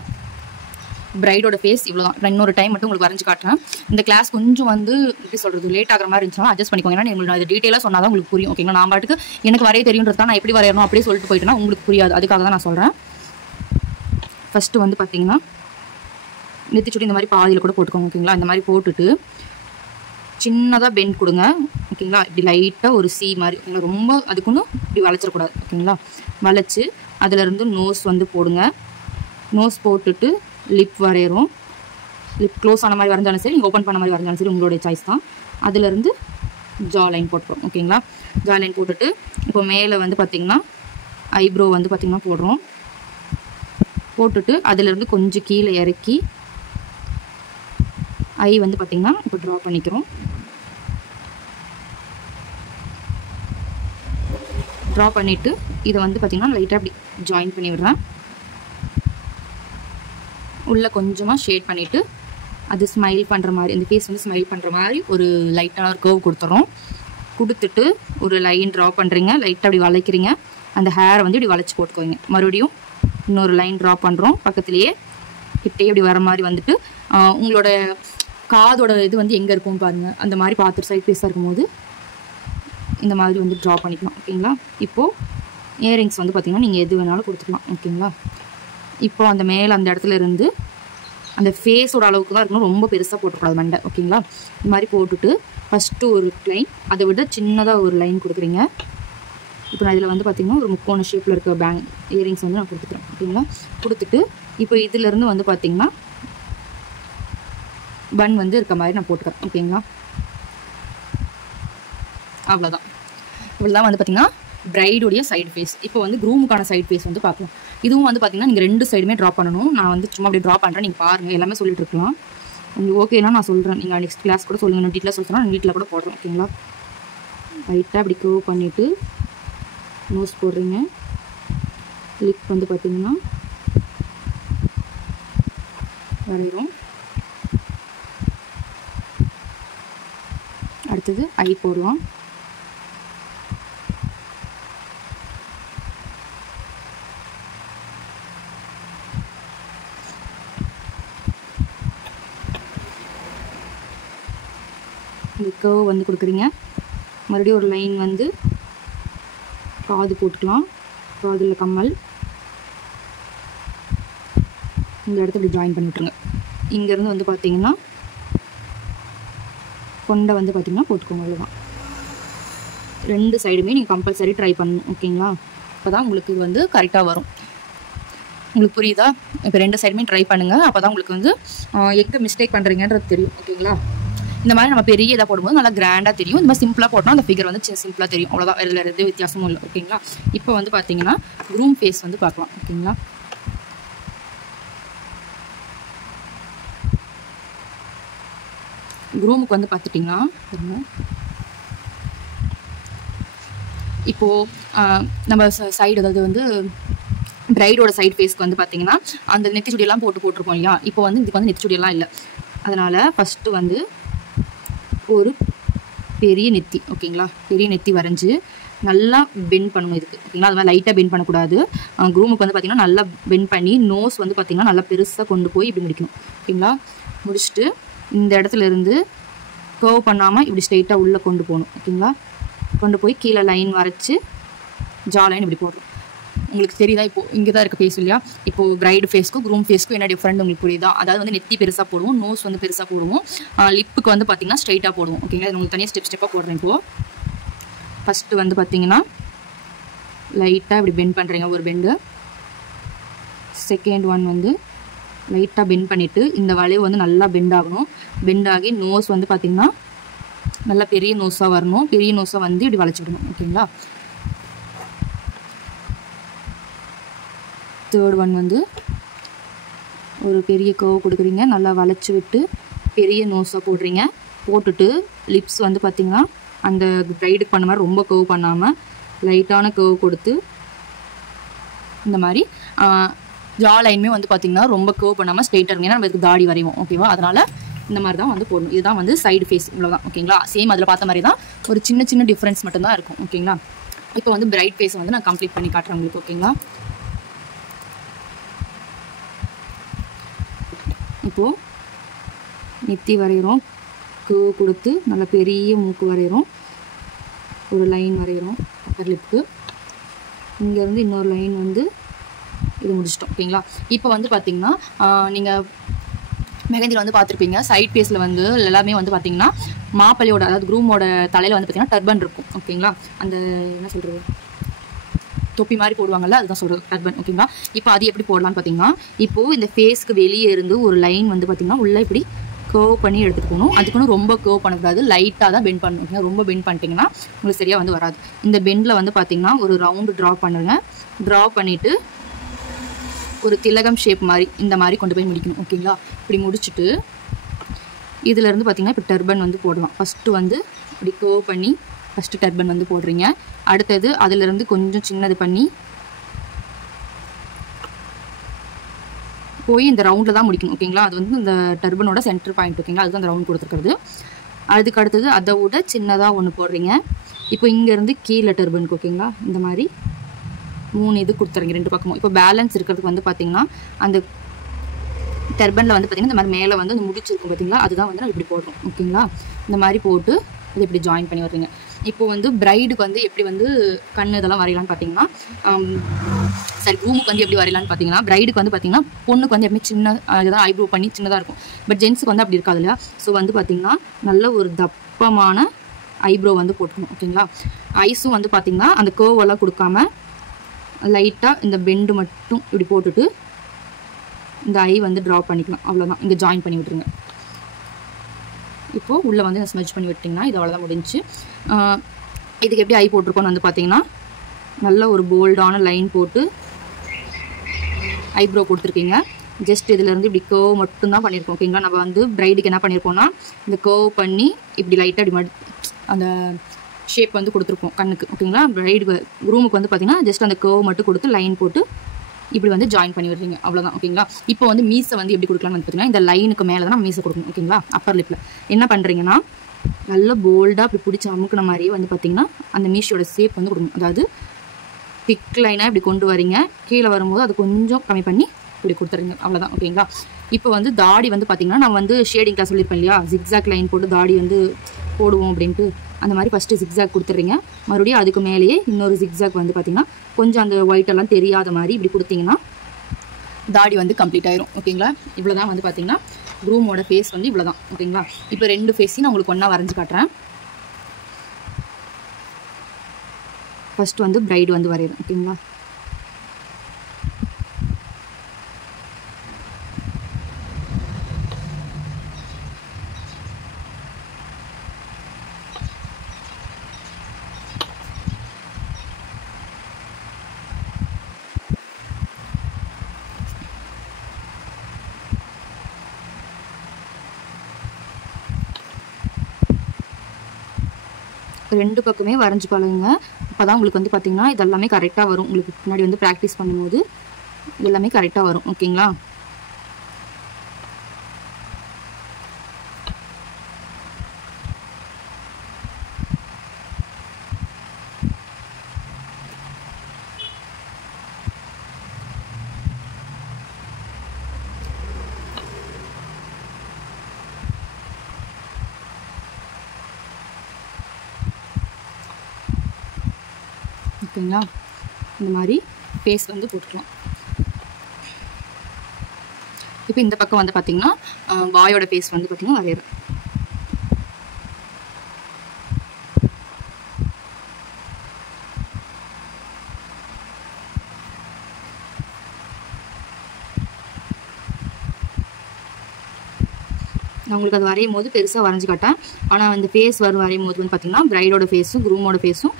பிரைடோட ஃபேஸ் இவ்வளோ தான். நான் இன்னொரு டைம் மட்டும் உங்களுக்கு வரைஞ்சு காட்டுறேன். இந்த கிளாஸ் கொஞ்சம் வந்து எப்படி சொல்கிறது லேட் ஆகிற மாதிரி இருந்துச்சுன்னா அட்ஜஸ்ட் பண்ணிக்கோங்க. ஏன்னா உங்களுக்கு அது டீட்டெயிலாக சொன்னால் தான் உங்களுக்கு புரியும். ஓகேங்களா, நான் பாட்டுக்கு எனக்கு வரைய தெரியுன்றது தான் நான் எப்படி வரையணும் அப்படியே சொல்லிட்டு போயிட்டேன்னா உங்களுக்கு புரியாது. அதுக்காக தான் நான் சொல்கிறேன். ஃபஸ்ட்டு வந்து பார்த்தீங்கன்னா நெத்திச்சுடி இந்த மாதிரி பாதியில் கூட போட்டுக்கோங்க. ஓகேங்களா, இந்த மாதிரி போட்டுட்டு சின்னதாக பெண்ட் கொடுங்க. ஓகேங்களா, இப்படி லைட்டாக ஒரு C மாதிரி. ஓகேங்களா, ரொம்ப அதுக்குன்னு இப்படி வளைச்சிடக்கூடாது. ஓகேங்களா, வளைச்சி அதிலேருந்து நோஸ் வந்து போடுங்க. நோஸ் போட்டுட்டு லிப் வரைகிறோம். லிப் க்ளோஸ் ஆன மாதிரி வரைஞ்சாலும் சரி, நீங்கள் ஓப்பன் பண்ண மாதிரி வரைஞ்சாலும் சரி, உங்களுடைய சாய்ஸ் தான். அதுலேருந்து ஜா லைன் போட்டுறோம். ஓகேங்களா, ஜா லைன் போட்டுட்டு இப்போ மேலே வந்து பார்த்திங்கன்னா ஐப்ரோ வந்து பார்த்திங்கன்னா போடுறோம். போட்டுட்டு அதிலேருந்து கொஞ்சம் கீழே இறக்கி ஐ வந்து பார்த்திங்கன்னா இப்போ ட்ரா பண்ணிக்கிறோம். ட்ரா பண்ணிவிட்டு இதை வந்து பார்த்திங்கன்னா லைட்டாக அப்படி ஜாயின் பண்ணி விடுறேன். உள்ளே கொஞ்சமாக ஷேட் பண்ணிவிட்டு அது ஸ்மைல் பண்ணுற மாதிரி, இந்த ஃபேஸ் வந்து ஸ்மைல் பண்ணுற மாதிரி ஒரு லைட்டான ஒரு கர்வ் கொடுத்துறோம். கொடுத்துட்டு ஒரு லைன் ட்ரா பண்ணுறீங்க, லைட்டாக அப்படி வளைக்கிறீங்க. அந்த ஹேரை வந்து இப்படி வளைச்சி போட்டுக்கோங்க. மறுபடியும் இன்னொரு லைன் ட்ரா பண்ணுறோம். பக்கத்துலேயே கிட்டே இப்படி வர மாதிரி வந்துட்டு உங்களோட காதோட இது வந்து எங்கே இருக்கும்னு பாருங்கள். அந்த மாதிரி பார்த்துட்டு சைட் ஃபேஸாக இருக்கும்போது இந்த மாதிரி வந்து ட்ரா பண்ணிக்கலாம். ஓகேங்களா, இப்போது இயரிங்ஸ் வந்து பார்த்திங்கன்னா நீங்கள் எது வேணாலும் கொடுத்துக்கலாம். ஓகேங்களா, இப்போ அந்த மேலே அந்த இடத்துல இருந்து அந்த ஃபேஸோட அளவுக்கு தான் இருக்கணும், ரொம்ப பெருசாக போட்டுக்கூடாது மண்டை. ஓகேங்களா, இந்த மாதிரி போட்டுட்டு ஃபஸ்ட்டு ஒரு லைன், அதை விட சின்னதாக ஒரு லைன் கொடுக்குறீங்க. இப்போ நான் இதில் வந்து பார்த்திங்கன்னா ஒரு முக்கோண ஷேப்பில் இருக்க இயரிங்ஸ் வந்து நான் கொடுத்துக்கிறேன். ஓகேங்களா, கொடுத்துட்டு இப்போ இதிலேருந்து வந்து பார்த்திங்கன்னா பன் வந்து இருக்க மாதிரி நான் போட்டுக்கிறேன். ஓகேங்களா, அவ்வளோதான். இவ்வளோதான் வந்து பார்த்திங்கன்னா பிரைடுடைய சைடு ஃபேஸ். இப்போ வந்து க்ரூமுக்கான சைடு ஃபேஸ் வந்து பார்க்கலாம். இதுவும் வந்து பார்த்திங்கன்னா நீங்கள் 2 சைடுமே ட்ரா பண்ணணும். நான் வந்து சும்மா அப்படியே ட்ரா பண்ணுறேன், நீங்கள் பாருங்கள். எல்லாமே சொல்லிட்டு இருக்கலாம். உங்களுக்கு ஓகேனா நான் சொல்கிறேன், நீங்கள் நெக்ஸ்ட் கிளாஸ் கூட சொல்லுங்கள். நான் டீட்டெயிலாக சொல்கிறேன், நான் வீட்டில் கூட போடுறேன். ஓகேங்களா, லைட்டாக அப்படி க்ரோ பண்ணிவிட்டு நோஸ் போடுறீங்க. லிப் வந்து பார்த்திங்கன்னா வரைகிறோம். அடுத்தது ஐ போடுவோம். இந்த கர்வ் வந்து கொடுக்குறீங்க. மறுபடியும் ஒரு லைன் வந்து காது போட்டுக்கலாம். காதில் கம்மல் இந்த இடத்துல இப்படி ஜாயின் பண்ணி விட்ருங்க. இங்கேருந்து வந்து பார்த்திங்கன்னா கொண்டை வந்து பார்த்திங்கன்னா போட்டுக்கோங்க. அவ்வளோதான். 2 சைடுமே நீங்கள் கம்பல்சரி ட்ரை பண்ணணும். ஓகேங்களா, அப்போ தான் உங்களுக்கு இது வந்து கரெக்டாக வரும். உங்களுக்கு புரியுதா? இப்போ 2 சைடுமே ட்ரை பண்ணுங்கள். அப்போ தான் உங்களுக்கு வந்து எங்கே மிஸ்டேக் பண்ணுறீங்கன்றது தெரியும். ஓகேங்களா, இந்த மாதிரி நம்ம பெரிய இதாக போடும்போது நல்லா கிராண்டாக தெரியும். இந்த மாதிரி சிம்பிளாக போட்டோம்னா அந்த ஃபிகர் வந்து சிம்பிளாக தெரியும். அவ்வளோதான், இதில் எது வித்தியாசமும் இல்லை. ஓகேங்களா, இப்போ வந்து பார்த்தீங்கன்னா க்ரூம் ஃபேஸ் வந்து பார்க்கலாம். ஓகேங்களா, க்ரூமுக்கு வந்து பார்த்துட்டிங்கன்னா இப்போது நம்ம சைடு, அதாவது வந்து பிரைடோட சைடு ஃபேஸ்க்கு வந்து பார்த்திங்கன்னா அந்த நெத்திச்சுடியெல்லாம் போட்டிருப்போம் இல்லையா. இப்போ வந்து இதுக்கு வந்து நெத்திச்சுடியெல்லாம் இல்லை. அதனால் ஃபஸ்ட்டு வந்து ஒரு பெரிய நெத்தி. ஓகேங்களா, பெரிய நெத்தி வரைஞ்சி நல்லா பெண்ட் பண்ணணும் இதுக்கு. ஓகேங்களா, அது மாதிரி லைட்டாக பெண்ட் பண்ணக்கூடாது. க்ரூமுக்கு வந்து பார்த்திங்கன்னா நல்லா பெண்ட் பண்ணி நோஸ் வந்து பார்த்திங்கன்னா நல்லா பெருசாக கொண்டு போய் இப்படி முடிக்கணும். ஓகேங்களா, முடிச்சுட்டு இந்த இடத்துல இருந்து கர்வ் பண்ணாமல் இப்படி ஸ்ட்ரெயிட்டாக உள்ளே கொண்டு போகணும். ஓகேங்களா, கொண்டு போய் கீழே லைன் வரைச்சி ஜா லைன் இப்படி போடுறோம். உங்களுக்கு தெரியுதா? இப்போ இங்கே தான் இருக்க ஃபேஸ் இல்லையா? இப்போ பிரைடு ஃபேஸ்க்கும் க்ரூம் ஃபேஸ்க்கும் என்ன டிஃப்ரெண்ட் உங்களுக்கு புரியுதா? அதாவது வந்து நெத்தி பெருசாக போடுவோம், நோஸ் வந்து பெருசாக போடுவோம், லிப்புக்கு வந்து பார்த்தீங்கன்னா ஸ்ட்ரைட்டாக போடுவோம். ஓகேங்களா? இது உங்களுக்கு தனியாக ஸ்டெப்பாக போடுறேன். இப்போது ஃபஸ்ட்டு வந்து பார்த்தீங்கன்னா லைட்டாக இப்படி பெண்ட் பண்ணுறீங்க ஒரு பெண்டு. செகண்ட் ஒன் வந்து லைட்டாக பெண்ட் பண்ணிவிட்டு இந்த வளைவு வந்து நல்லா பெண்ட் ஆகணும். பெண்ட் ஆகி நோஸ் வந்து பார்த்திங்கன்னா நல்லா பெரிய நோஸாக வரணும். பெரிய நோஸாக வந்து இப்படி வளைச்சி விடணும். ஓகேங்களா? தேர்ட் ஒன் வந்து ஒரு பெரிய கர்வ் கொடுக்குறீங்க, நல்லா வளைச்சி விட்டு பெரிய நோஸாக போடுறீங்க. போட்டுட்டு லிப்ஸ் வந்து பார்த்திங்கன்னா அந்த ப்ரைடுக்கு பண்ண மாதிரி ரொம்ப கர்வ் பண்ணாமல் லைட்டான கர்வ் கொடுத்து இந்த மாதிரி ஜா லைனுமே வந்து பார்த்திங்கன்னா ரொம்ப கர்வ் பண்ணாமல் ஸ்ட்ரெயிட்டாக இருங்க. ஏன்னா நம்ம இதுக்கு தாடி வரைவோம். ஓகேவா? அதனால் இந்த மாதிரி தான் வந்து போடணும். இதுதான் வந்து சைடு ஃபேஸ். இவ்வளோதான். ஓகேங்களா? சேம் அதில் பார்த்த மாதிரி தான், ஒரு சின்ன சின்ன டிஃப்ரென்ஸ் மட்டும்தான் இருக்கும். ஓகேங்களா? இப்போ வந்து பிரைட் ஃபேஸ் வந்து நான் கம்ப்ளீட் பண்ணி காட்டுறேன் உங்களுக்கு. ஓகேங்களா? இப்போது நெத்தி வரைகிறோம், கர்வ் கொடுத்து நல்ல பெரிய மூக்கு வரைகிறோம், ஒரு லைன் வரைகிறோம் அப்பர் லிப்புக்கு. இங்கேருந்து இன்னொரு லைன் வந்து இது முடிச்சிட்டோம். ஓகேங்களா? இப்போ வந்து பார்த்திங்கன்னா நீங்கள் மெஹந்தியில் வந்து பார்த்துருப்பீங்க, சைட் ஃபேஸில் வந்து எல்லாமே வந்து பார்த்திங்கன்னா மாப்பிள்ளையோட அதாவது க்ரூமோட தலையில் வந்து பார்த்திங்கன்னா டர்பன் இருக்கும். ஓகேங்களா? அந்த என்ன சொல்கிறது, தொப்பி மாதிரி போடுவாங்கல்ல, அதுதான் சொல்கிறது டர்பன். ஓகேங்களா? இப்போ அது எப்படி போடலான்னு பார்த்தீங்கன்னா, இப்போது இந்த ஃபேஸ்க்கு வெளியே இருந்து ஒரு லைன் வந்து பார்த்திங்கன்னா உள்ளே இப்படி கர்வ் பண்ணி எடுத்துகிட்டு போகணும். அதுக்குன்னு ரொம்ப கர்வ் பண்ணக்கூடாது, லைட்டாக தான் பெண்ட் பண்ணணும். ஓகேங்களா? ரொம்ப பெண்ட் பண்ணிட்டீங்கன்னா உங்களுக்கு சரியாக வந்து வராது. இந்த பெண்டில் வந்து பார்த்திங்கன்னா ஒரு ரவுண்டு ட்ரா பண்ணுங்க. ட்ரா பண்ணிவிட்டு ஒரு திலகம் ஷேப் மாதிரி இந்த மாதிரி கொண்டு போய் முடிக்கணும். ஓகேங்களா? இப்படி முடிச்சுட்டு இதிலேருந்து பார்த்திங்கன்னா இப்போ டர்பன் வந்து போடலாம். ஃபஸ்ட்டு வந்து இப்படி கர்வ் பண்ணி ஃபஸ்ட்டு டர்பன் வந்து போடுறீங்க. அடுத்தது அதிலிருந்து கொஞ்சம் சின்னது பண்ணி போய் இந்த ரவுண்டில் தான் முடிக்கணும். ஓகேங்களா? அது வந்து இந்த டர்பனோட சென்டர் பாயிண்ட். ஓகேங்களா? அதுதான் அந்த ரவுண்ட் கொடுத்துருக்கிறது. அதுக்கு அடுத்தது அதை விட சின்னதாக ஒன்று போடுறீங்க. இப்போ இங்கேருந்து கீழே டர்பனுக்கு ஓகேங்களா இந்த மாதிரி 3 இது கொடுத்துறீங்க 2 பக்கமும். இப்போ பேலன்ஸ் இருக்கிறதுக்கு வந்து பார்த்திங்கன்னா அந்த டர்பனில் வந்து பார்த்திங்கன்னா இந்த மாதிரி மேலே வந்து அந்த முடிச்சிருக்கும் பார்த்திங்களா, அதுதான் வந்து நம்ம இப்படி போடுறோம். ஓகேங்களா? இந்த மாதிரி போட்டு இது இப்படி ஜாயின் பண்ணி வர்றீங்க. இப்போ வந்து பிரைடுக்கு வந்து எப்படி வந்து கண் இதெல்லாம் வரையலான்னு பார்த்தீங்கன்னா, சரி க்ரூமுக்கு வந்து எப்படி வரையலான்னு பார்த்தீங்கன்னா, பிரைடுக்கு வந்து பார்த்தீங்கன்னா பொண்ணுக்கு வந்து எப்பவுமே சின்ன இதுதான் ஐப்ரோ பண்ணி சின்னதாக இருக்கும். பட் ஜென்ஸுக்கு வந்து அப்படி இருக்காது இல்லையா? ஸோ வந்து பார்த்திங்கன்னா நல்ல ஒரு தப்பமான ஐப்ரோ வந்து போட்டுக்கணும். ஓகேங்களா? ஐஸும் வந்து பார்த்திங்கன்னா அந்த கர்வெல்லாம் கொடுக்காம லைட்டாக இந்த பெண்டு மட்டும் இப்படி போட்டுட்டு இந்த ஐ வந்து ட்ரா பண்ணிக்கலாம். அவ்வளோதான். இங்கே ஜாயின் பண்ணி விட்டுருங்க. இப்போது உள்ளே வந்து ஸ்மெச் பண்ணி விட்டிங்கன்னா இது அவ்வளோதான் முடிஞ்சு. இதுக்கு எப்படி ஐ போட்டிருக்கோன்னு வந்து பார்த்தீங்கன்னா நல்ல ஒரு போல்டான லைன் போட்டு ஐப்ரோ கொடுத்துருக்கீங்க. ஜஸ்ட் இதிலேருந்து இப்படி கர்வ் மட்டும்தான் பண்ணியிருக்கோம். ஓகேங்களா? நம்ம வந்து பிரைடுக்கு என்ன பண்ணியிருக்கோம்னா இந்த கர்வ் பண்ணி இப்படி லைட்டாக இப்படி அந்த ஷேப் வந்து கொடுத்துருக்கோம் கண்ணுக்கு. ஓகேங்களா? பிரைடு ரூமுக்கு வந்து பார்த்திங்கன்னா ஜஸ்ட் அந்த கர்வ் மட்டும் கொடுத்து லைன் போட்டு இப்படி வந்து ஜாயின் பண்ணி விடுறீங்க. அவ்வளோதான். ஓகேங்களா? இப்போ வந்து மீசை வந்து எப்படி கொடுக்கலாம்னு வந்து பார்த்தீங்கன்னா இந்த லைனுக்கு மேலே தான் மீசை கொடுக்கணும். ஓகேங்களா? அப்பர் லிப்பில் என்ன பண்ணுறீங்கன்னா நல்லா போல்டாக இப்படி பிடிச்சி அமுக்குன மாதிரியே வந்து பார்த்திங்கன்னா அந்த மீஷோட ஷேப் வந்து கொடுக்கணும். அதாவது திக் லைனாக இப்படி கொண்டு வரீங்க, கீழே வரும்போது அது கொஞ்சம் கம்மி பண்ணி இப்படி கொடுத்துருங்க. அவ்வளோதான். ஓகேங்களா? இப்போ வந்து தாடி வந்து பார்த்திங்கன்னா நான் வந்து ஷேடிங் கிளாஸ் சொல்லியிருப்பேன் இல்லையா, ஜிக்ஸாக் லைன் போட்டு தாடி வந்து போடுவோம் அப்படின்ட்டு. அந்த மாதிரி ஃபஸ்ட்டு ஜிக்ஸாக் கொடுத்துட்றீங்க. மறுபடியும் அதுக்கு மேலேயே இன்னொரு ஜிக்ஸாக் வந்து பார்த்திங்கன்னா கொஞ்சம் அந்த ஒயிட்டெல்லாம் தெரியாத மாதிரி இப்படி கொடுத்தீங்கன்னா தாடி வந்து கம்ப்ளீட் ஆயிரும். ஓகேங்களா? இவ்வளோ தான் வந்து பார்த்திங்கன்னா க்ரூமோட ஃபேஸ் வந்து இவ்வளோ தான். ஓகேங்களா? இப்போ 2 ஃபேஸையும் நான் உங்களுக்கு ஒன்றா வரைஞ்சி காட்டுறேன். ஃபஸ்ட்டு வந்து பிரைடு வந்து வரைகிறேன். ஓகேங்களா? ரெண்டு பக்கமே வரைஞ்சி பழகுங்க. அப்போ தான் உங்களுக்கு வந்து பார்த்திங்கன்னா இதெல்லாமே கரெக்டாக வரும். உங்களுக்கு முன்னாடி வந்து ப்ராக்டிஸ் பண்ணும்போது எல்லாமே கரெக்டாக வரும். ஓகேங்களா? ஓகேங்களா? இந்த மாதிரி ஃபேஸ் வந்து போட்டுக்கலாம். இப்போ இந்த பக்கம் வந்து பார்த்தீங்கன்னா பாயோட ஃபேஸ் வந்து பார்த்தீங்கன்னா வரையிறேன். நான் உங்களுக்கு அது வரையும் போது பெருசாக வரைஞ்சி காட்டேன். ஆனால் அந்த ஃபேஸ் வரையும் போது வந்து பார்த்தீங்கன்னா பிரைடோட ஃபேஸும் குரூமோட ஃபேஸும்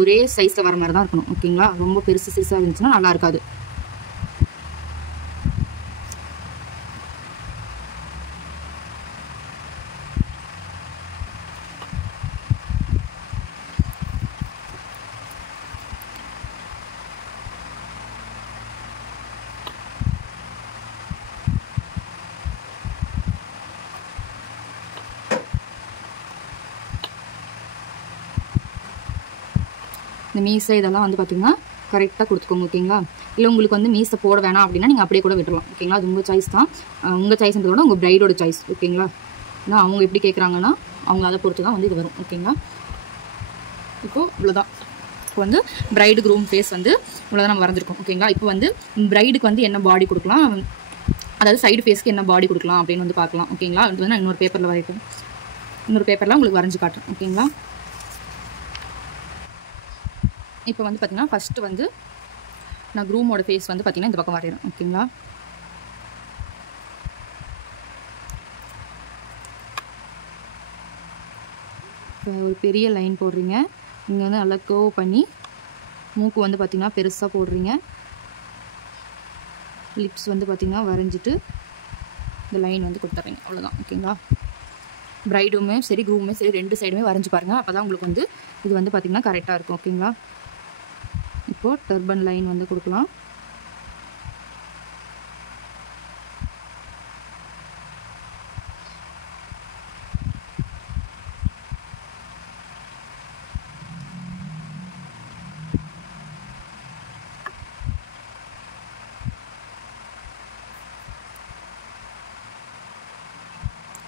ஒரே சைஸில் வர மாதிரி தான் இருக்கணும். ஓகேங்களா? ரொம்ப பெருசு சிறுசாக இருந்துச்சுன்னா நல்லா இருக்காது. இந்த மீசை இதெல்லாம் வந்து பார்த்தீங்கன்னா கரெக்டாக கொடுத்துக்கோங்க. ஓகேங்களா? இல்லை உங்களுக்கு வந்து மீசை போட வேணாம் அப்படின்னா நீங்கள் அப்படியே கூட விட்டுடலாம். ஓகேங்களா? அது உங்கள் சாய்ஸ் தான். உங்கள் சாய்ஸ்ன்றதோட உங்கள் பிரைடோட சாய்ஸ். ஓகேங்களா? ஏன்னா அவங்க எப்படி கேட்குறாங்கன்னா அவங்க அதை பொறுத்து தான் வந்து இது வரும். ஓகேங்களா? இப்போது இவ்வளோதான். இப்போ வந்து பிரைடு குரூம் ஃபேஸ் வந்து இவ்வளோதான் நம்ம வரைஞ்சிருக்கோம். ஓகேங்களா? இப்போ வந்து பிரைடுக்கு வந்து என்ன பாடி கொடுக்கலாம், அதாவது சைடு ஃபேஸ்க்கு என்ன பாடி கொடுக்கலாம் அப்படின்னு வந்து பார்க்கலாம். ஓகேங்களா? அது வந்து நான் இன்னொரு பேப்பரில் வரைக்கும் இன்னொரு பேப்பரில் உங்களுக்கு வரைஞ்சி காட்டுறேன். ஓகேங்களா? இப்போ வந்து பார்த்தீங்கன்னா ஃபஸ்ட்டு வந்து நான் குரூமோட ஃபேஸ் வந்து பார்த்தீங்கன்னா இந்த பக்கம் வரைகிறேன். ஓகேங்களா? இப்போ ஒரு பெரிய லைன் போடுறீங்க. இங்கே வந்து நல்லா கர்வ் பண்ணி மூக்கு வந்து பார்த்தீங்கன்னா பெருசாக போடுறீங்க. லிப்ஸ் வந்து பார்த்தீங்கன்னா வரைஞ்சிட்டு இந்த லைன் வந்து கொடுத்துட்றீங்க. அவ்வளோதான். ஓகேங்களா? பிரைடுமே சரி குரூமே சரி ரெண்டு சைடுமே வரைஞ்சி பாருங்கள். அப்போ தான் உங்களுக்கு வந்து இது வந்து பார்த்தீங்கன்னா கரெக்டாக இருக்கும். ஓகேங்களா? இப்போது டர்பன் லைன் வந்து கொடுக்கலாம்.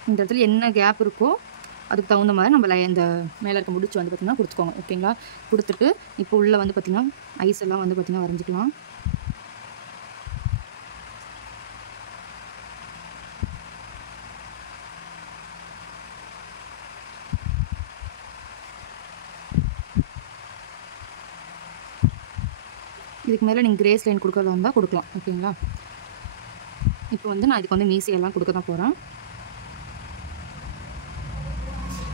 இந்த இடத்துல என்ன கேப் இருக்கோ அதுக்கு தகுந்த மாதிரி நம்ம இந்த மேலே இருக்க முடிச்சு வந்து பார்த்திங்கன்னா கொடுத்துக்கோங்க. ஓகேங்களா? கொடுத்துட்டு இப்போ உள்ளே வந்து பார்த்திங்கன்னா ஐஸ் எல்லாம் வந்து பார்த்திங்கன்னா வரைஞ்சிக்கலாம். இதுக்கு மேலே நீங்கள் கிரேஸ் லைன் கொடுக்குறதா இருந்தால் கொடுக்கலாம். ஓகேங்களா? இப்போ வந்து நான் இதுக்கு வந்து மீசையெல்லாம் கொடுக்க தான் போகிறேன்.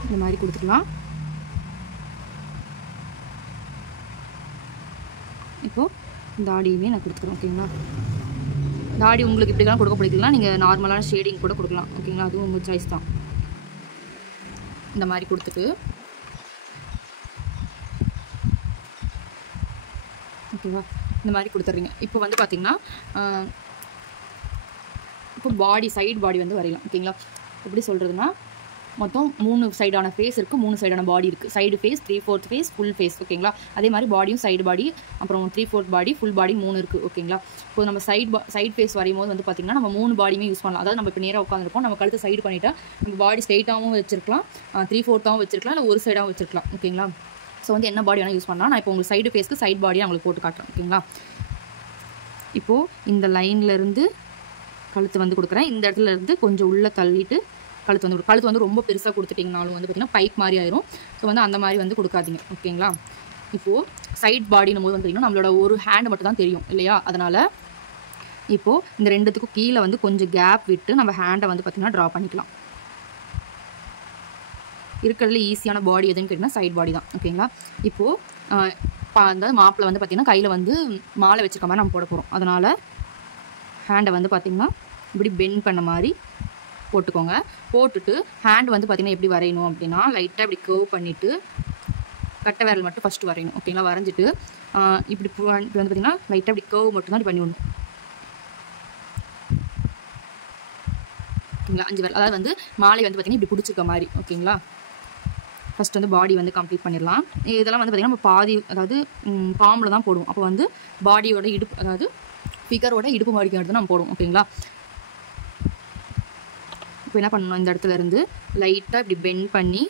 இந்த மாதிரி கொடுத்துக்கலாம். இப்போது தாடியுமே நான் கொடுத்துக்கிறேன். ஓகேங்களா? தாடி உங்களுக்கு இப்படிலாம் கொடுக்க பிடிக்கலாம். நீங்கள் நார்மலான ஷேடிங் கூட கொடுக்கலாம். ஓகேங்களா? அதுவும் உங்கள் சாய்ஸ் தான். இந்த மாதிரி கொடுத்துட்டு ஓகேவா? இந்த மாதிரி கொடுத்துட்றீங்க. இப்போ வந்து பார்த்திங்கன்னா இப்போ பாடி சைடு பாடி வந்து வரையலாம். ஓகேங்களா? எப்படி சொல்கிறதுனா மொத்தம் 3 சைடான ஃபேஸ் இருக்குது, 3 சைடான பாடி இருக்குது. Side face, 3/4 face, full face. ஓகேங்களா? அதே மாதிரி பாடியும் சைடு பாடி அப்புறம் 3/4 பாடி ஃபுல் பாடி 3 இருக்குது. ஓகேங்களா? இப்போ நம்ம சைடு ஃபேஸ் வரையும் போது வந்து பார்த்திங்கன்னா நம்ம 3 பாடியுமே யூஸ் பண்ணலாம். அதாவது நம்ம இப்போ நேராக உட்காந்துருப்போம், நம்ம கழுத்து சைடு பண்ணிவிட்டா நம்ம பாடி ஸ்ட்ரெயிட்டாகவும் வச்சிருக்கலாம், 3/4 வச்சிருக்கலாம், இல்லை ஒரு சைடாகவும் வச்சிருக்கலாம். ஓகேங்களா? ஸோ வந்து என்ன பாடி வேணால் யூஸ் பண்ணலாம். நான் இப்போ உங்களுக்கு சைடு ஃபேஸ்க்கு சைடு பாடியை உங்களுக்கு போட்டு காட்டுறேன். ஓகேங்களா? இப்போது இந்த லைன்லேருந்து கழுத்து வந்து கொடுக்குறேன். இந்த இடத்துல இருந்து கொஞ்சம் உள்ளே தள்ளிட்டு கழுத்து வந்து ரொம்ப பெருசாக கொடுத்துட்டிங்கனாலும் வந்து பார்த்திங்கன்னா பைப் மாதிரி ஆயிரும். ஸோ வந்து அந்த மாதிரி வந்து கொடுக்காதீங்க. ஓகேங்களா? இப்போது சைட் பாடினும் போது வந்து பார்த்திங்கன்னா நம்மளோட ஒரு ஹேண்ட் மட்டும் தான் தெரியும் இல்லையா? அதனால் இப்போது இந்த ரெண்டுத்துக்கும் கீழே வந்து கொஞ்சம் கேப் விட்டு நம்ம ஹேண்டை வந்து பார்த்திங்கன்னா ட்ரா பண்ணிக்கலாம். இருக்கிறதுல ஈஸியான பாடி எதுன்னு கேட்டிங்கன்னா சைட் பாடி தான். ஓகேங்களா? இப்போது அந்த மாப்பிளை வந்து பார்த்திங்கன்னா கையில் வந்து மாலை வச்சுருக்க மாதிரி நம்ம போட போகிறோம். அதனால் ஹேண்டை வந்து பார்த்திங்கன்னா இப்படி பெண்ட் பண்ண மாதிரி போட்டுக்கோங்க. போட்டுட்டு ஹேண்ட் வந்து பார்த்திங்கன்னா எப்படி வரையணும் அப்படின்னா லைட்டாக இப்படி கர்வ் பண்ணிவிட்டு கட்டை விரல் மட்டும் ஃபஸ்ட்டு வரையணும். ஓகேங்களா? வரைஞ்சிட்டு இப்படி வந்து பார்த்திங்கன்னா லைட்டாக இப்படி கர்வ் மட்டும் தான் இப்படி பண்ணி விடணும். ஓகேங்களா? 5 விரல், அதாவது வந்து மாலை வந்து பார்த்திங்கன்னா இப்படி பிடிச்சிருக்க மாதிரி. ஓகேங்களா? ஃபஸ்ட் வந்து பாடி வந்து கம்ப்ளீட் பண்ணிடலாம். இதெல்லாம் வந்து பார்த்திங்கன்னா நம்ம பாதி, அதாவது பாம்பில் தான் போடுவோம். அப்போ வந்து பாடியோட இடுப்பு, அதாவது ஃபிகரோட இடுப்பு மாடிக்கிறது நம்ம போடுவோம். ஓகேங்களா? இப்போ என்ன பண்ணணும், இந்த இடத்துல இருந்து லைட்டாக இப்படி பெண்ட் பண்ணி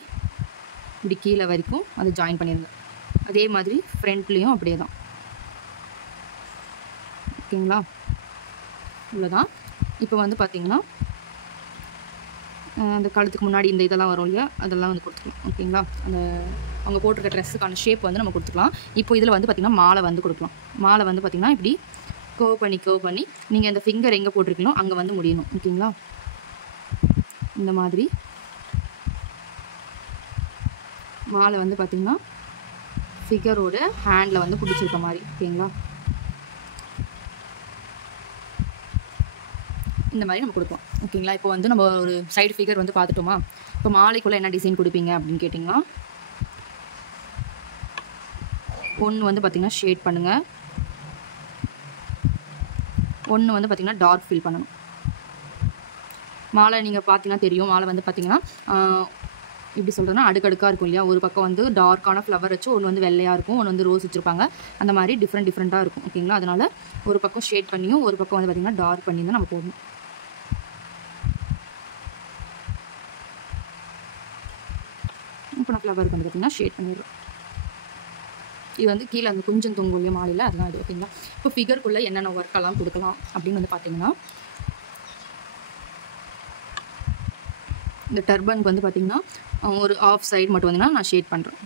இப்படி கீழே வரைக்கும் அதை ஜாயின் பண்ணிடுங்க. அதே மாதிரி ஃப்ரண்ட்லேயும் அப்படியே தான். ஓகேங்களா, இவ்வளோதான். இப்போ வந்து பார்த்திங்கன்னா அந்த கழுத்துக்கு முன்னாடி இந்த இதெல்லாம் வரும் இல்லையா, அதெல்லாம் வந்து கொடுத்துக்கலாம். ஓகேங்களா, அந்த அவங்க போட்டிருக்க ட்ரெஸ்ஸுக்கான ஷேப் வந்து நம்ம கொடுத்துக்கலாம். இப்போ இதில் வந்து பார்த்திங்கன்னா மாலை வந்து கொடுக்கலாம். மாலை வந்து பார்த்திங்கன்னா இப்படி கர்வ் பண்ணி நீங்கள் இந்த ஃபிங்கர் எங்கே போட்டிருக்கீங்களோ அங்கே வந்து முடியணும். ஓகேங்களா, இந்த மாதிரி மாலை வந்து பார்த்திங்கன்னா ஃபிகரோட ஹேண்டில் வந்து பிடிச்சிருக்க மாதிரி. ஓகேங்களா, இந்த மாதிரி நம்ம கொடுக்கலாம். ஓகேங்களா, இப்போ வந்து நம்ம ஒரு சைடு ஃபிகர் வந்து பார்த்துட்டோமா. இப்போ மாலைக்குள்ளே என்ன டிசைன் கொடுப்பீங்க அப்படின்னு கேட்டிங்கன்னா, ஒன்று வந்து பார்த்திங்கன்னா ஷேட் பண்ணுங்கள், ஒன்று வந்து பார்த்திங்கன்னா டார்க் ஃபில் பண்ணணும். மாலை நீங்கள் பார்த்தீங்கன்னா தெரியும், மாலை வந்து பார்த்திங்கன்னா இப்படி சொல்கிறேன்னா அடுக்கடுக்காக இருக்கும் இல்லையா. ஒரு பக்கம் வந்து டார்க்கான ஃப்ளவர் வச்சு, ஒன்று வந்து வெள்ளையாக இருக்கும், ஒன்று வந்து ரோஸ் வச்சுருப்பாங்க. அந்த மாதிரி டிஃப்ரெண்ட்டாக இருக்கும். ஓகேங்களா, அதனால் ஒரு பக்கம் ஷேட் பண்ணியும் ஒரு பக்கம் வந்து பார்த்திங்கன்னா டார்க் பண்ணி தான் நம்ம போடணும். இப்போ நான் ஃப்ளவருக்கு வந்து பார்த்திங்கன்னா ஷேட் பண்ணிடுறோம். இது வந்து கீழே அந்த கொஞ்சம் தொங்கும் இல்லையா மாலையில், அதெல்லாம் இது. ஓகேங்களா, இப்போ ஃபிகருக்குள்ளே என்னென்ன ஒர்க்கெல்லாம் கொடுக்கலாம் அப்படின்னு வந்து பார்த்திங்கன்னா, இந்த டர்பனுக்கு வந்து பார்த்திங்கன்னா ஒரு ஆஃப் சைடு மட்டும் வந்து நான் ஷேட் பண்ணுறேன்.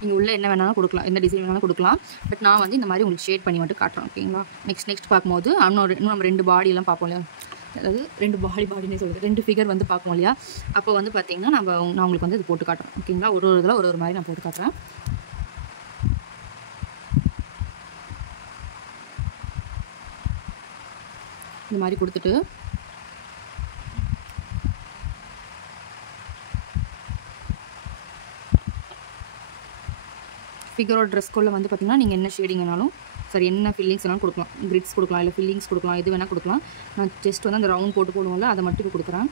நீங்கள் உள்ளே என்ன வேணாலும் கொடுக்கலாம், எந்த டிசைன் வேணாலும் கொடுக்கலாம். பட் நான் வந்து இந்த மாதிரி உங்களுக்கு ஷேட் பண்ணி மட்டும் காட்டுறேன். ஓகேங்களா, நெக்ஸ்ட் பார்க்கும்போது இன்னும் நம்ம 2 பாடியெல்லாம் பார்ப்போம் இல்லையா, அதாவது 2 பாடினே சொல்லுது, 2 ஃபிகர் வந்து பார்ப்போம் இல்லையா. அப்போ வந்து பார்த்திங்கன்னா நான் உங்களுக்கு வந்து இது போட்டு காட்டுறேன். ஓகேங்களா, ஒரு இதில் ஒரு மாதிரி நான் போட்டு காட்டுறேன். இந்த மாதிரி கொடுத்துட்டு ஃபிகரோட ட்ரெஸ்க்குள்ளே வந்து பார்த்திங்கன்னா நீங்கள் என்ன ஷேடிங் வேணாலும் சரி, என்ன ஃபில்லிங்ஸ் வேணாலும் கொடுக்கலாம். கிரிட்ஸ் கொடுக்கலாம், இல்லை ஃபில்லிங்ஸ் கொடுக்கலாம், எது வேணால் கொடுக்கலாம். நான் ஜஸ்ட் வந்து அந்த ரவுண்ட் போட்டு போடுவோம்ல, அதை மட்டும் இப்போ கொடுக்குறேன்.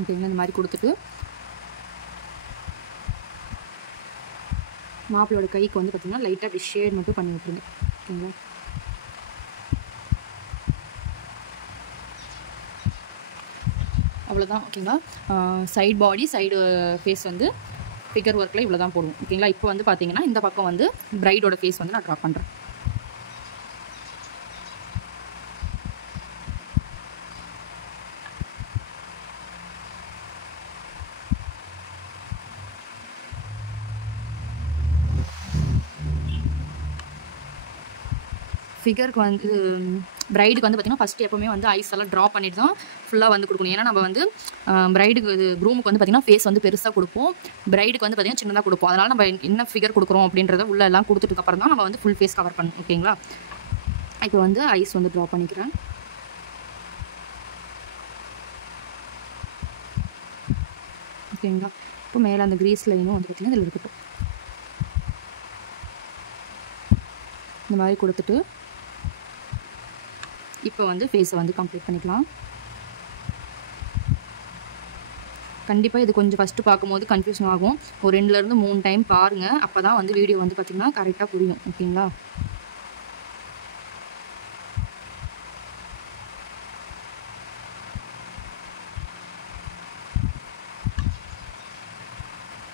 ஓகேங்களா, இந்த மாதிரி கொடுத்துட்டு மாப்பிளோட கைக்கு வந்து பார்த்திங்கன்னா லைட்டாக அப்படி ஷேட் மட்டும் பண்ணி விட்டுருங்க. ஓகேங்களா, அவ்வளோதான். ஓகேங்களா, சைடு பாடி சைடு ஃபேஸ் வந்து ஃபிகர் ஒர்க்கில் இவ்வளோ தான் போடுவோம். ஓகேங்களா, இப்போ வந்து பார்த்திங்கன்னா இந்த பக்கம் வந்து பிரைடோட ஃபேஸ் வந்து நான் ட்ரா பண்ணுறேன். ஃபிகருக்கு வந்து பிரைடுக்கு வந்து பார்த்திங்கன்னா ஃபஸ்ட்டு எப்போவுமே வந்து ஐஸ் எல்லாம் ட்ரா பண்ணிட்டு தான் ஃபுல்லாக வந்து கொடுக்கணும். ஏன்னா நம்ம வந்து பிரைடுக்கு இது க்ரூமுக்கு வந்து பார்த்திங்கன்னா ஃபேஸ் வந்து பெருசாக கொடுப்போம், பிரைடுக்கு வந்து பார்த்திங்கன்னா சின்னதாக கொடுப்போம். அதனால் நம்ம என்ன ஃபிகர் கொடுக்குறோம் அப்படின்றத உள்ள எல்லாம் கொடுத்துட்டுக்கப்புறம் தான் நம்ம வந்து ஃபுல் ஃபேஸ் கவர் பண்ணணும். ஓகேங்களா, இப்போ வந்து ஐஸ் வந்து ட்ரா பண்ணிக்கிறேன். ஓகேங்களா, இப்போ மேலே அந்த க்ரீஸ் லைனும் வந்து பார்த்திங்கன்னா இதில் இருக்கட்டும். இந்த மாதிரி கொடுத்துட்டு இப்போ வந்து ஃபேஸை வந்து கம்ப்ளீட் பண்ணிக்கலாம். கண்டிப்பாக இது கொஞ்சம் ஃபஸ்ட்டு பார்க்கும்போது கன்ஃபியூஷன் ஆகும். ஒரு 2லேருந்து 3 டைம் பாருங்கள், அப்போ தான் வந்து வீடியோ வந்து பார்த்திங்கன்னா கரெக்டாக புரியும். ஓகேங்களா,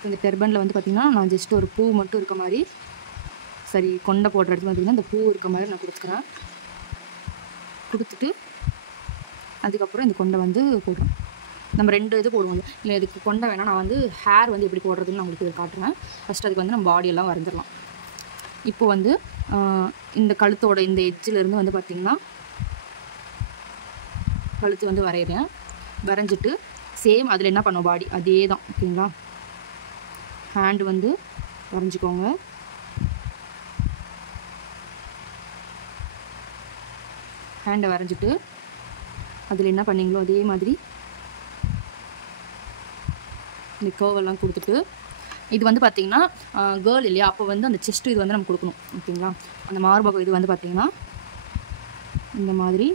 இந்த டெர்பனில் வந்து பார்த்திங்கன்னா நான் ஜஸ்ட் ஒரு பூ மட்டும் இருக்க மாதிரி, சரி கொண்டை போடுற இடத்துல பார்த்திங்கன்னா இந்த பூ இருக்க மாதிரி நான் கொடுத்துக்கிறேன். கொடுத்துட்டு அதுக்கப்புறம் இந்த கொண்டை வந்து போடுறோம். நம்ம 2 இது போடுவோம் இல்லை, இதுக்கு கொண்டை வேணால் நான் வந்து ஹேர் வந்து எப்படி போடுறதுன்னு நான் உங்களுக்கு காட்டுறேன். ஃபஸ்ட் அதுக்கு வந்து நம்ம பாடியெல்லாம் வரைஞ்சிடலாம். இப்போ வந்து இந்த கழுத்தோட இந்த எட்ஜிலேருந்து வந்து பார்த்திங்கன்னா கழுத்து வந்து வரைகிறேன். வரைஞ்சிட்டு சேம் அதில் என்ன பண்ணுவோம் பாடி அதே தான். ஓகேங்களா, ஹேண்டு வந்து வரைஞ்சிக்கோங்க. ஹேண்டை வரைஞ்சிட்டு அதில் என்ன பண்ணிங்களோ அதே மாதிரி இந்த கர்வெல்லாம் கொடுத்துட்டு இது வந்து பார்த்தீங்கன்னா கேர்ள் இல்லையா, அப்போ வந்து அந்த செஸ்ட்டு இது வந்து நம்ம கொடுக்கணும். ஓகேங்களா, அந்த மார்பகம் இது வந்து பார்த்தீங்கன்னா இந்த மாதிரி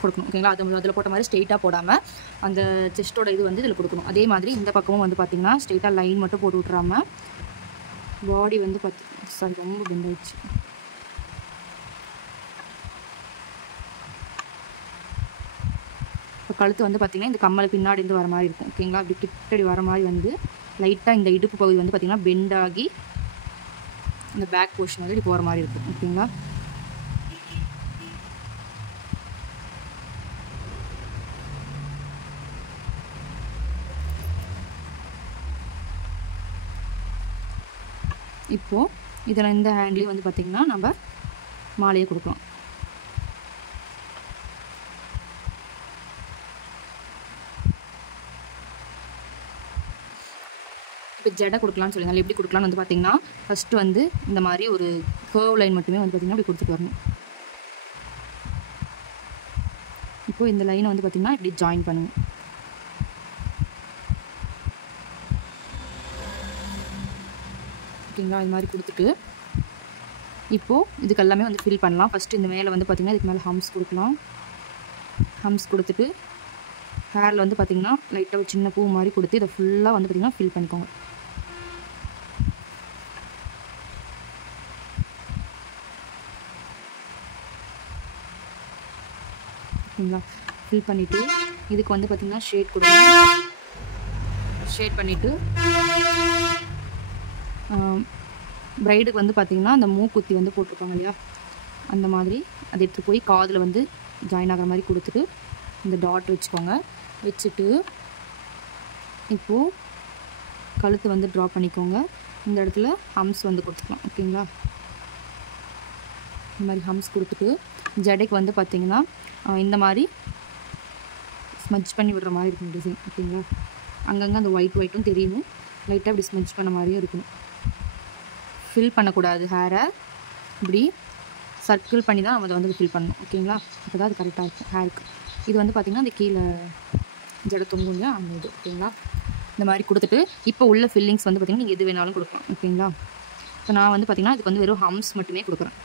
கொடுக்கணும். ஓகேங்களா, அதில் போட்ட மாதிரி ஸ்ட்ரெயிட்டாக போடாமல் அந்த செஸ்ட்டோட இது வந்து இதில் கொடுக்கணும். அதே மாதிரி இந்த பக்கமும் வந்து பார்த்திங்கன்னா ஸ்ட்ரெயிட்டாக லைன் மட்டும் போட்டு விட்றாமல் பாடி வந்து ரொம்ப பெண்ட் ஆயிடுச்சு. இப்போ கழுத்து வந்து பார்த்திங்கன்னா இந்த கம்மல் பின்னாடி இருந்து வர மாதிரி இருக்கும். ஓகேங்களா, அப்படி கிட்டடி வர மாதிரி வந்து லைட்டாக இந்த இடுப்பு பகுதி வந்து பார்த்திங்கன்னா பெண்ட் ஆகி இந்த பேக் போர்ஷன் வந்து இப்படி போகிற மாதிரி இருக்கும். ஓகேங்களா, இப்போது இதில் இந்த ஹேண்ட்லேயும் வந்து பார்த்திங்கன்னா நம்ம மாலையை கொடுக்கலாம். இப்போ ஜடை கொடுக்கலான்னு சொல்லுங்கள். எப்படி கொடுக்கலான்னு வந்து பார்த்திங்கன்னா ஃபஸ்ட்டு வந்து இந்த மாதிரி ஒரு கர்வ் லைன் மட்டுமே வந்து பார்த்திங்கன்னா இப்படி கொடுத்துட்டு வரணும். இப்போது இந்த லைனை வந்து பார்த்திங்கன்னா இப்படி ஜாயின் பண்ணுங்க. ஓகேங்களா, இது மாதிரி கொடுத்துட்டு இப்போது இதுக்கு எல்லாமே வந்து ஃபில் பண்ணலாம். ஃபஸ்ட்டு இந்த மேலே வந்து பார்த்திங்கன்னா இதுக்கு மேலே ஹம்ஸ் கொடுக்கலாம். ஹம்ஸ் கொடுத்துட்டு ஹேரில் வந்து பார்த்திங்கன்னா லைட்டாக ஒரு சின்ன பூ மாதிரி கொடுத்து இதை ஃபுல்லாக வந்து பார்த்திங்கன்னா ஃபில் பண்ணிக்கோங்க. ஓகேங்களா, ஃபில் பண்ணிவிட்டு இதுக்கு வந்து பார்த்திங்கன்னா ஷேட் கொடுங்க. ஷேட் பண்ணிவிட்டு ப்ரைடுக்கு வந்து பார்த்திங்கன்னா அந்த மூக்குத்தி வந்து போட்டிருப்பாங்க இல்லையா, அந்த மாதிரி அதை எடுத்து போய் காதில் வந்து ஜாயின் ஆகிற மாதிரி கொடுத்துட்டு இந்த டாட் வச்சுக்கோங்க. வச்சுட்டு இப்போது கழுத்து வந்து ட்ரா பண்ணிக்கோங்க. இந்த இடத்துல ஹம்ஸ் வந்து கொடுத்துக்கலாம். ஓகேங்களா, இந்த மாதிரி ஹம்ஸ் கொடுத்துட்டு ஜடைக்கு வந்து பார்த்திங்கன்னா இந்த மாதிரி ஸ்மஜ் பண்ணி விடுற மாதிரி இருக்கும் டிசைன். ஓகேங்களா, அங்கங்கே அந்த ஒயிட்டும் தெரியணும், லைட்டாக இப்படி ஸ்மஜ் பண்ண மாதிரியும் இருக்கணும். ஃபில் பண்ணக்கூடாது ஹேரை, இப்படி சர்க்கிள் பண்ணி தான் அதை வந்து ஃபில் பண்ணணும். ஓகேங்களா, அப்போ தான் அது கரெக்டாக இருக்கும் ஹேருக்கு. இது வந்து பார்த்திங்கன்னா அந்த கீழே ஜடை தொங்குங்க அந்த இது. ஓகேங்களா, இந்த மாதிரி கொடுத்துட்டு இப்போ உள்ள ஃபில்லிங்ஸ் வந்து பார்த்திங்கன்னா நீங்கள் எது வேணாலும் கொடுக்கலாம். ஓகேங்களா, இப்போ நான் வந்து பார்த்திங்கன்னா இதுக்கு வந்து வெறும் ஹம்ஸ் மட்டுமே கொடுக்குறேன்.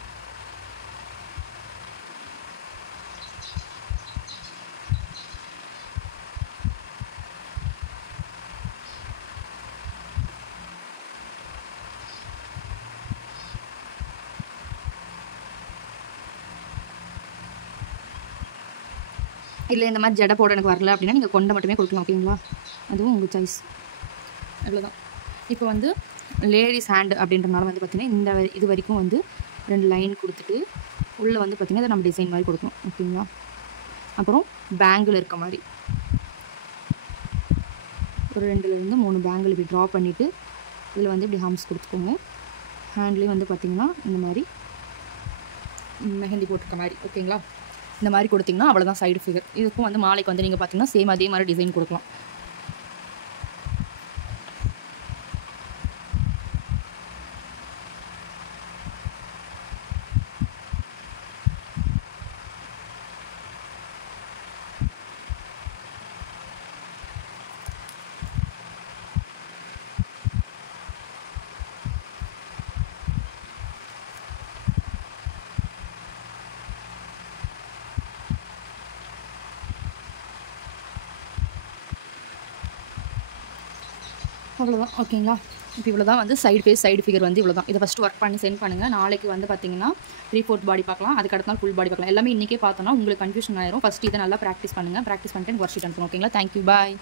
இல்லை இந்த மாதிரி ஜடை போட எனக்கு வரல அப்படின்னா நீங்கள் கொண்டை மட்டுமே கொடுக்கலாம். ஓகேங்களா, அதுவும் உங்கள் சாய்ஸ். அவ்வளோதான். இப்போ வந்து லேடிஸ் ஹேண்டு அப்படின்றனால வந்து பார்த்திங்கன்னா இந்த இது வரைக்கும் வந்து 2 லைன் கொடுத்துட்டு உள்ளே வந்து பார்த்திங்கன்னா இதை நம்ம டிசைன் மாதிரி கொடுக்கணும். ஓகேங்களா, அப்புறம் பேங்கிள் இருக்க மாதிரி ஒரு 2லேருந்து 3 பேங்கிள் இப்படி ட்ரா பண்ணிவிட்டு இதில் வந்து இப்படி ஹம்ஸ் கொடுத்துக்கோங்க. ஹேண்ட்லேயும் வந்து பார்த்திங்கன்னா இந்த மாதிரி மெஹந்தி போட்டிருக்க மாதிரி. ஓகேங்களா, இந்த மாதிரி கொடுத்திங்கன்னா அவ்வளோதான் சைடு ஃபிகர். இதுக்கும் வந்து மாலைக்கு வந்து நீங்கள் பார்த்திங்கன்னா சேம் அதே மாதிரி டிசைன் கொடுக்கலாம். அவ்வளோதான். ஓகேங்களா, இப்போ இவ்வளோ தான் வந்து சைடு ஃபிகர் வந்து இவ்வளோ தான். இதை ஃபஸ்ட்டு ஒர்க் பண்ணி சென்ட் பண்ணுங்கள். நாளைக்கு வந்து பார்த்திங்கன்னா 3/4 பாடி பார்க்கலாம், அதுக்கு அடுத்த நாள் ஃபுல் பாடி பார்க்கலாம். எல்லாமே இன்றைக்கே பார்த்தோன்னா உங்களுக்கு கன்ஃபியூஷன் ஆயிரும். ஃபஸ்ட்டு இதை நல்லா ப்ராக்டிஸ் பண்ணுங்கள். ப்ராக்டிஸ் பண்ணிட்டு எனக்கு ஒர்க் ஷீட் அனுப்புங்க. ஓகேங்களா, தேங்க்யூ, பாய்.